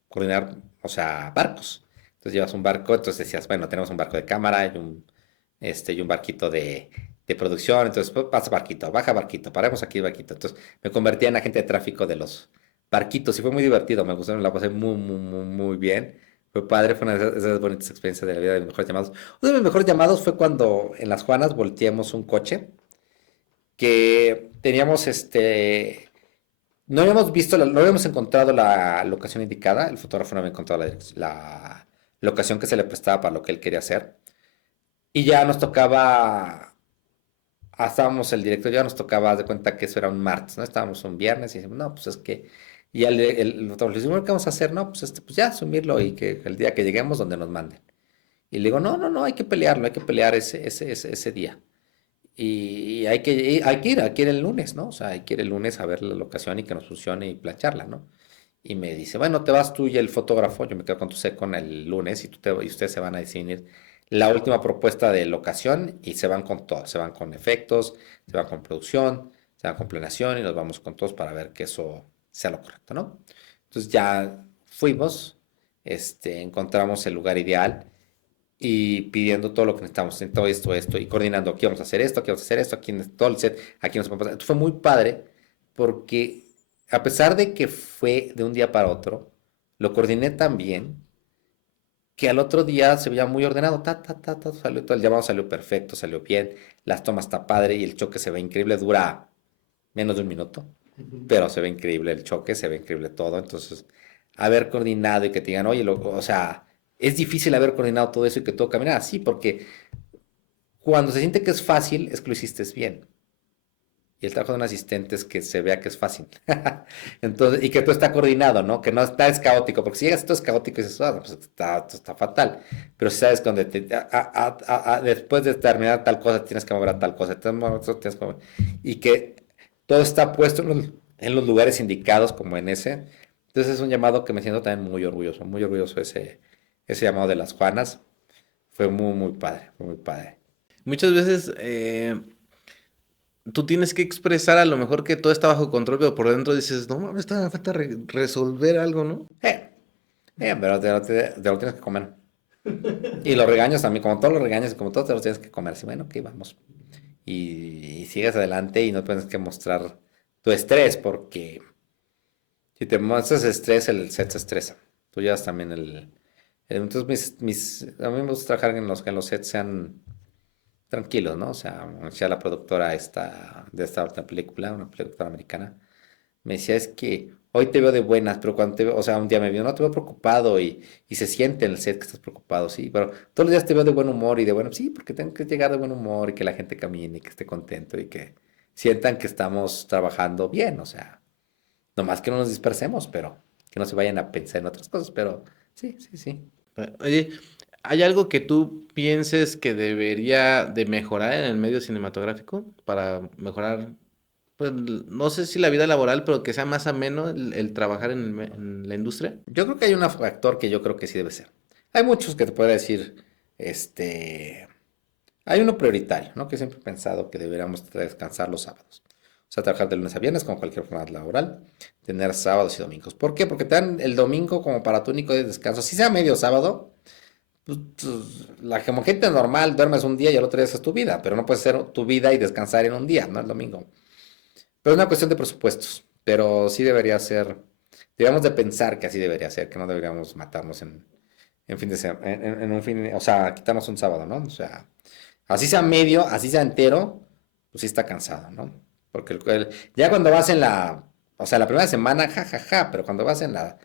coordinar, o sea, barcos. Entonces llevas un barco, entonces decías, bueno, tenemos un barco de cámara y un barquito de producción, entonces pues, pasa barquito, baja barquito, paremos aquí barquito. Entonces me convertía en agente de tráfico de los barquitos y fue muy divertido, me gustó, me la pasé muy, muy, muy, muy bien. Fue padre, fue una de esas bonitas experiencias de la vida de mis mejores llamados. Uno de mis mejores llamados fue cuando en Las Juanas volteamos un coche que teníamos no habíamos visto, no habíamos encontrado la locación indicada, el fotógrafo no había encontrado la locación que se le prestaba para lo que él quería hacer. Y ya nos tocaba, estábamos el director, ya nos tocaba, haz de cuenta que eso era un martes, ¿no? Estábamos un viernes y decimos, no, pues es que, y ya el fotógrafo le dice, bueno, ¿qué vamos a hacer? No, pues, pues ya, asumirlo y que el día que lleguemos donde nos manden. Y le digo, no, no, no, hay que pelearlo, hay que pelear ese día. Y hay que ir el lunes, ¿no? O sea, hay que ir el lunes a ver la locación y que nos funcione y plancharla, ¿no? Y me dice, bueno, te vas tú y el fotógrafo, yo me quedo con tu con el lunes y ustedes se van a definir la última propuesta de locación y se van con todo, se van con efectos, se van con producción, se van con planeación y nos vamos con todos para ver que eso sea lo correcto, ¿no? Entonces ya fuimos, encontramos el lugar ideal y pidiendo todo lo que necesitamos, en todo esto, y coordinando, aquí vamos a hacer esto, aquí vamos a hacer esto, aquí en todo el set, aquí nos vamos a pasar. Esto fue muy padre porque a pesar de que fue de un día para otro, lo coordiné tan bien que al otro día se veía muy ordenado, salió todo el llamado, salió perfecto, salió bien, las tomas está padre y el choque se ve increíble, dura menos de un minuto, pero se ve increíble el choque, se ve increíble todo, entonces haber coordinado y que te digan, oye, o sea, es difícil haber coordinado todo eso y que todo camine así, porque cuando se siente que es fácil, es que lo hiciste bien. Y el trabajo de un asistente es que se vea que es fácil. Entonces, y que todo está coordinado, ¿no? Que no está es caótico, porque si llegas todo es caótico y dices, ah, pues está fatal. Pero si sabes que después de terminar tal cosa tienes que mover a tal cosa, tienes que mover, y que todo está puesto en los lugares indicados, como en ese. Entonces es un llamado que me siento también muy orgulloso ese llamado de las Juanas. Fue muy, muy padre, fue muy padre. Muchas veces tú tienes que expresar a lo mejor que todo está bajo control, pero por dentro dices, no mames, está falta resolver algo, ¿no? Pero te lo tienes que comer. Y los regaños también, como todos los regaños, como todos te los tienes que comer. Así, bueno, ok, vamos. Y sigues adelante y no tienes que mostrar tu estrés, porque si te muestras estrés, el set se estresa. Tú llevas también entonces, a mí me gusta trabajar que los sets sean tranquilos, ¿no? O sea, decía la productora de esta otra película, una productora americana, me decía, es que hoy te veo de buenas, pero cuando te veo, o sea, un día me vio, no, te veo preocupado y se siente en el set que estás preocupado, sí, pero todos los días te veo de buen humor y de bueno, sí, porque tengo que llegar de buen humor y que la gente camine y que esté contento y que sientan que estamos trabajando bien, o sea, nomás que no nos dispersemos, pero que no se vayan a pensar en otras cosas, pero sí, sí, sí. Oye, ¿hay algo que tú pienses que debería de mejorar en el medio cinematográfico para mejorar, pues, no sé si la vida laboral, pero que sea más ameno el trabajar en la industria? Yo creo que hay un factor que yo creo que sí debe ser. Hay muchos que te puedo decir, hay uno prioritario, ¿no? Que siempre he pensado que deberíamos descansar los sábados. O sea, trabajar de lunes a viernes como cualquier jornada laboral, tener sábados y domingos. ¿Por qué? Porque te dan el domingo como para tu único día de descanso. Si sea medio sábado, pues, como gente normal, duermes un día y el otro día haces tu vida, pero no puedes hacer tu vida y descansar en un día, ¿no? El domingo. Pero es una cuestión de presupuestos, pero sí debería ser, debemos de pensar que así debería ser, que no deberíamos matarnos en fin de semana, en un fin, o sea, quitarnos un sábado, ¿no? O sea, así sea medio, así sea entero, pues sí está cansado, ¿no? Porque ya cuando vas o sea, la primera semana, jajaja, pero cuando vas en la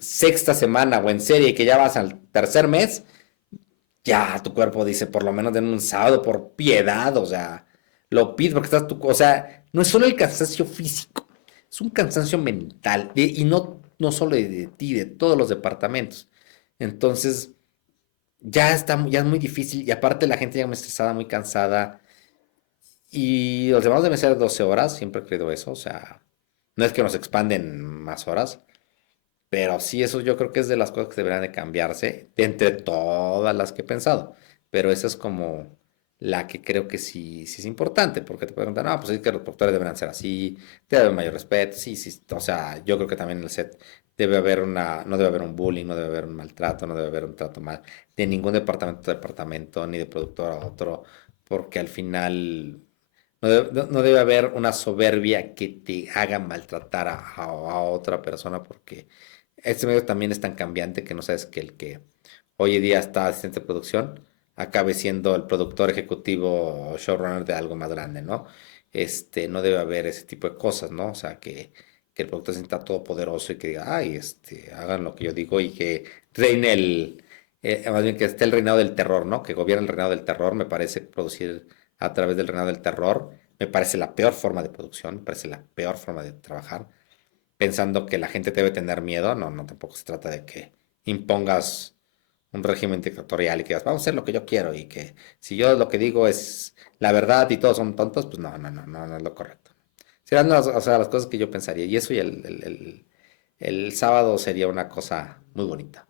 sexta semana o en serie que ya vas al tercer mes, ya tu cuerpo dice, por lo menos den un sábado por piedad, o sea, lo pides porque o sea, no es solo el cansancio físico, es un cansancio mental, y no solo de ti, de todos los departamentos. Entonces, ya es muy difícil, y aparte la gente ya muy estresada, muy cansada, y los demás deben ser 12 horas, siempre he creído eso, o sea, no es que nos expanden más horas, pero sí, eso yo creo que es de las cosas que deberían de cambiarse, de entre todas las que he pensado. Pero esa es como la que creo que sí es importante, porque te preguntan, no, pues es que los productores deberían ser así, debe haber mayor respeto, sí, o sea, yo creo que también en el set no debe haber un bullying, no debe haber un maltrato, no debe haber un trato mal de ningún departamento, ni de productor a otro, porque al final no debe haber una soberbia que te haga maltratar a otra persona, porque este medio también es tan cambiante que no sabes que el que hoy en día está asistente de producción acabe siendo el productor ejecutivo o showrunner de algo más grande, ¿no? No debe haber ese tipo de cosas, ¿no? O sea, que el productor se sienta todopoderoso y que diga, ay, hagan lo que yo digo, y que reine más bien que esté el reinado del terror, ¿no? Que gobierne el reinado del terror. Me parece producir a través del reinado del terror, me parece la peor forma de producción, me parece la peor forma de trabajar, pensando que la gente debe tener miedo. No, tampoco se trata de que impongas un régimen dictatorial y que digas, vamos a hacer lo que yo quiero, y que si yo lo que digo es la verdad y todos son tontos, pues no es lo correcto. Serán o sea, las cosas que yo pensaría, y eso, y el sábado sería una cosa muy bonita,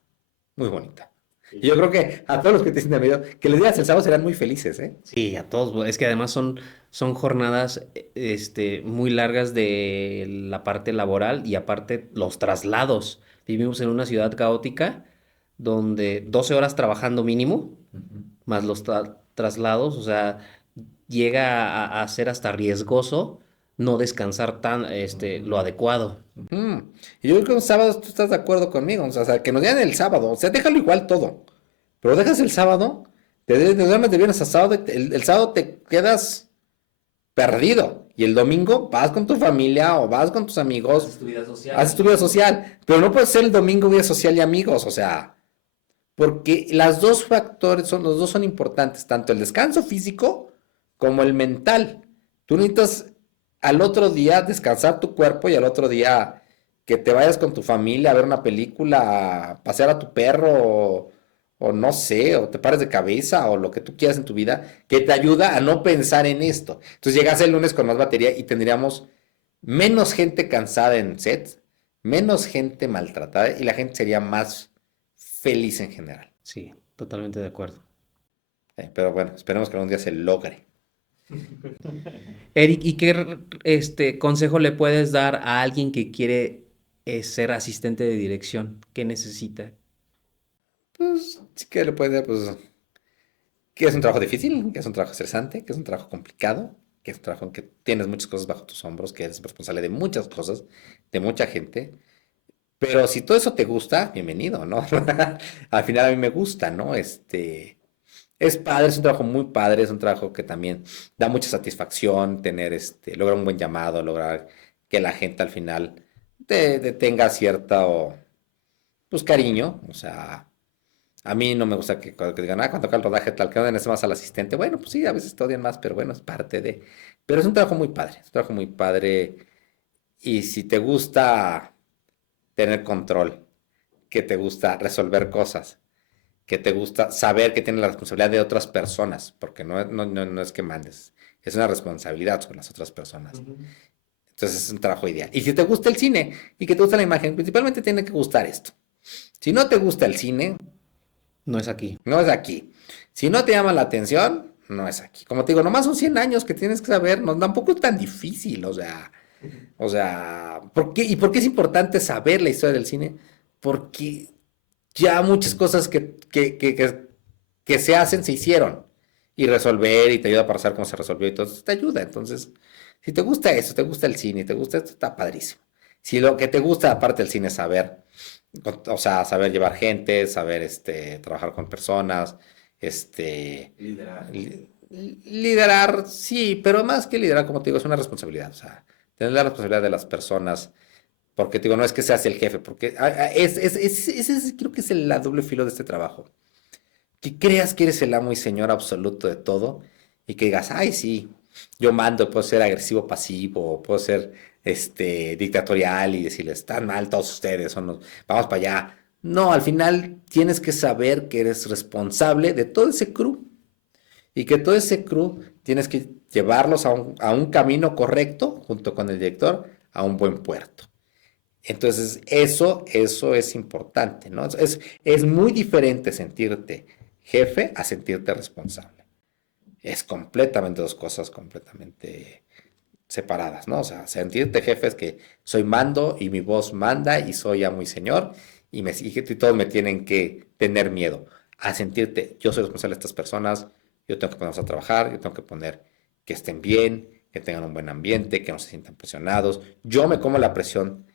muy bonita. Y yo creo que a todos los que te sienten medio, que les digas el sábado serán muy felices, ¿eh? Sí, a todos. Es que además son jornadas muy largas de la parte laboral y aparte los traslados. Vivimos en una ciudad caótica donde 12 horas trabajando mínimo, más los traslados, o sea, llega a ser hasta riesgoso no descansar lo adecuado. Y yo creo que un sábado tú estás de acuerdo conmigo, o sea, que nos digan el sábado, o sea, déjalo igual todo, pero dejas el sábado, te duermes de viernes a sábado, y el sábado te quedas perdido, y el domingo vas con tu familia o vas con tus amigos, haces tu vida social, pero no puede ser el domingo vida social y amigos, o sea, porque los dos son importantes, tanto el descanso físico como el mental. Tú necesitas al otro día descansar tu cuerpo, y al otro día que te vayas con tu familia a ver una película, a pasear a tu perro, o no sé, o te pares de cabeza, o lo que tú quieras en tu vida, que te ayuda a no pensar en esto. Entonces llegas el lunes con más batería y tendríamos menos gente cansada en sets, menos gente maltratada, y la gente sería más feliz en general. Sí, totalmente de acuerdo. Pero bueno, esperemos que algún día se logre. Eric, ¿y qué consejo le puedes dar a alguien que quiere ser asistente de dirección? ¿Qué necesita? Pues sí que le puede dar, pues, que es un trabajo difícil, que es un trabajo estresante, que es un trabajo complicado, que es un trabajo en que tienes muchas cosas bajo tus hombros, que eres responsable de muchas cosas, de mucha gente. Pero si todo eso te gusta, bienvenido, ¿no? Al final a mí me gusta, ¿no? Es padre, es un trabajo muy padre, es un trabajo que también da mucha satisfacción tener, lograr un buen llamado, lograr que la gente al final te tenga cierto, pues, cariño. O sea, a mí no me gusta que digan, cuando toca el rodaje tal, que odian más al asistente. Bueno, pues sí, a veces te odian más, pero bueno, es parte de. Pero es un trabajo muy padre, es un trabajo muy padre. Y si te gusta tener control, que te gusta resolver cosas, que te gusta saber que tienes la responsabilidad de otras personas, porque no es que mandes, es una responsabilidad sobre las otras personas. Entonces es un trabajo ideal. Y si te gusta el cine y que te gusta la imagen, principalmente tiene que gustar esto. Si no te gusta el cine, No es aquí. no es aquí. Si no te llama la atención, no es aquí. Como te digo, nomás son 100 años que tienes que saber, no, tampoco es tan difícil, ¿por qué? ¿Y por qué es importante saber la historia del cine? Porque ya muchas cosas que se hacen, se hicieron. Y resolver, y te ayuda para saber cómo se resolvió, y todo eso te ayuda. Entonces, si te gusta eso, te gusta el cine, te gusta esto, está padrísimo. Si lo que te gusta, aparte del cine, es saber, o sea, saber llevar gente, saber trabajar con personas, Liderar. Liderar, sí, pero más que liderar, como te digo, es una responsabilidad. O sea, tener la responsabilidad de las personas. Porque te digo, no es que seas el jefe, porque creo que es la doble filo de este trabajo. Que creas que eres el amo y señor absoluto de todo y que digas, ay, sí, yo mando, puedo ser agresivo pasivo, puedo ser dictatorial y decirles, están mal todos ustedes, vamos para allá. No, al final tienes que saber que eres responsable de todo ese crew y que todo ese crew tienes que llevarlos a un camino correcto junto con el director a un buen puerto. Entonces, eso es importante, ¿no? Es muy diferente sentirte jefe a sentirte responsable. Es completamente dos cosas completamente separadas, ¿no? O sea, sentirte jefe es que soy mando y mi voz manda y soy amo y señor y todos me tienen que tener miedo. A sentirte, yo soy responsable de estas personas, yo tengo que ponerlos a trabajar, yo tengo que poner que estén bien, que tengan un buen ambiente, que no se sientan presionados. Yo me como la presión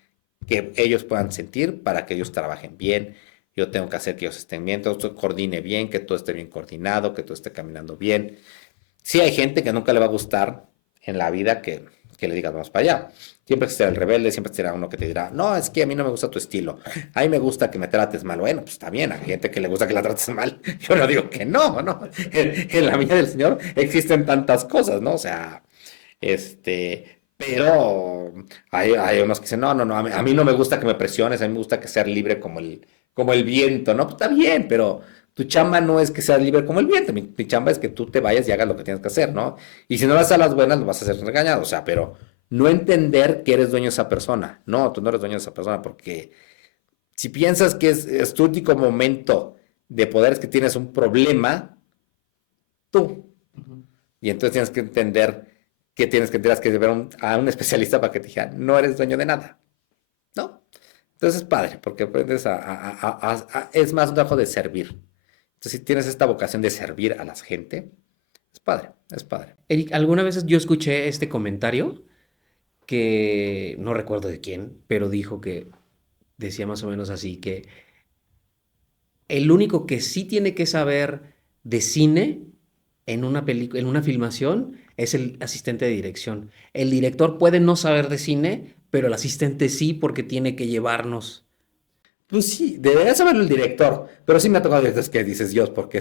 que ellos puedan sentir para que ellos trabajen bien. Yo tengo que hacer que ellos estén bien, todo esto coordine bien, que todo esté bien coordinado, que todo esté caminando bien. Sí hay gente que nunca le va a gustar en la vida que le digas vamos para allá. Siempre será el rebelde, siempre será uno que te dirá, no, es que a mí no me gusta tu estilo. A mí me gusta que me trates mal. Bueno, pues está bien, hay gente que le gusta que la trates mal. Yo no digo que no, ¿no? En la vida del Señor existen tantas cosas, ¿no? O sea, pero hay unos que dicen, no, a mí no me gusta que me presiones, a mí me gusta que seas libre como el viento, ¿no? Pues está bien, pero tu chamba no es que seas libre como el viento, mi chamba es que tú te vayas y hagas lo que tienes que hacer, ¿no? Y si no lo haces a las buenas, lo vas a hacer regañado, o sea, pero no entender que eres dueño de esa persona. No, tú no eres dueño de esa persona porque si piensas que es tu único momento de poder, es que tienes un problema, tú. Y entonces tienes que entender que tienes que ver a un especialista para que te diga, no eres dueño de nada, ¿no? Entonces es padre, porque aprendes es más un trabajo de servir. Entonces, si tienes esta vocación de servir a la gente, es padre, es padre. Eric, alguna vez yo escuché este comentario que no recuerdo de quién, pero dijo que decía más o menos así, que el único que sí tiene que saber de cine en una en una filmación es el asistente de dirección. El director puede no saber de cine, pero el asistente sí porque tiene que llevarnos. Pues sí, debería saberlo el director, pero sí me ha tocado directores que dices, Dios, porque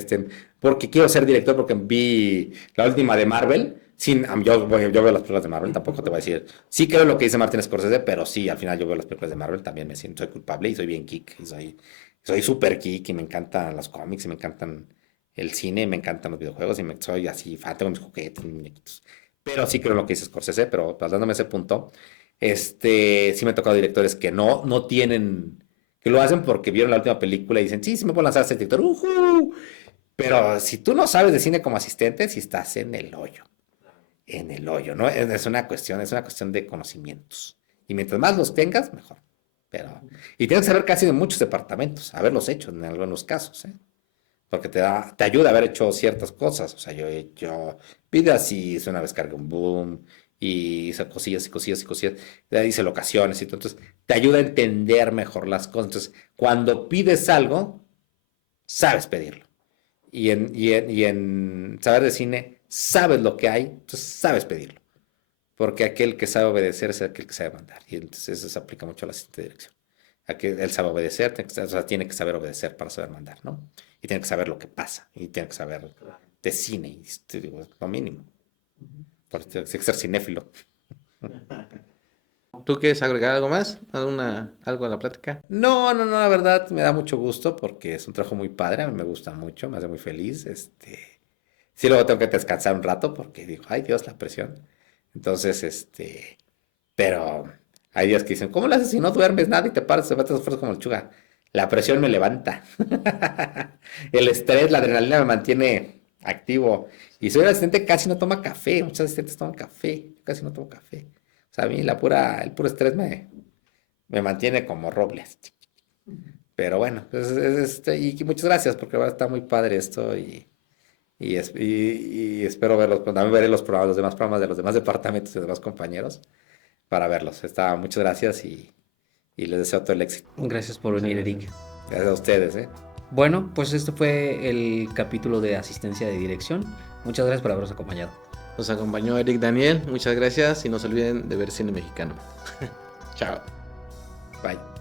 quiero ser director, porque vi la última de Marvel, yo veo las películas de Marvel, tampoco te voy a decir, sí creo lo que dice Martin Scorsese, pero sí, al final yo veo las películas de Marvel, también me siento, soy culpable y soy bien geek, y soy súper geek, y me encantan los cómics, y me encantan el cine, y me encantan los videojuegos, y soy así, fan, tengo mis juguetes, mis muñequitos, pero sí creo lo que dice Scorsese, pero dándome ese punto, sí me ha tocado directores que no tienen que lo hacen porque vieron la última película y dicen, sí, me puedo lanzar a ser director. Pero si tú no sabes de cine como asistente, si estás en el hoyo, ¿no? Es una cuestión de conocimientos. Y mientras más los tengas, mejor. Y tienes que saber casi de muchos departamentos, haberlos hecho en algunos casos, ¿eh? Porque te ayuda a haber hecho ciertas cosas. O sea, yo he hecho vidas y hice una vez cargué un boom y hice cosillas y cosillas y cosillas. Hice locaciones y todo. Entonces, te ayuda a entender mejor las cosas. Entonces, cuando pides algo, sabes pedirlo. Y en saber de cine, sabes lo que hay, entonces sabes pedirlo. Porque aquel que sabe obedecer es aquel que sabe mandar. Y entonces eso se aplica mucho a la asistente de dirección. A que él sabe obedecer, tiene que saber obedecer para saber mandar, ¿no? Y tiene que saber lo que pasa. Y tiene que saber de cine. Y te digo, lo mínimo. Porque tiene que ser cinéfilo. ¿Tú quieres agregar algo más? ¿Algo a la plática? No, la verdad me da mucho gusto porque es un trabajo muy padre, a mí me gusta mucho, me hace muy feliz. Sí, luego tengo que descansar un rato porque digo, ay Dios, la presión. Entonces, pero hay días que dicen, ¿cómo lo haces si no duermes nada y te paras, te metes esfuerzo como lechuga? La presión me levanta. El estrés, la adrenalina me mantiene activo. Y soy un asistente que casi no toma café, muchos asistentes toman café, yo casi no tomo café. O sea, a mí el puro estrés me mantiene como robles. Pero bueno, pues, y muchas gracias porque ahora está muy padre esto y espero verlos. También veré los demás programas de los demás departamentos y de los demás compañeros para verlos. Muchas gracias y les deseo todo el éxito. Gracias por venir, Eric. Gracias a ustedes, ¿eh? Bueno, pues este fue el capítulo de asistencia de dirección. Muchas gracias por habernos acompañado. Nos acompañó Eric Daniel, muchas gracias y no se olviden de ver cine mexicano. Chao. Bye.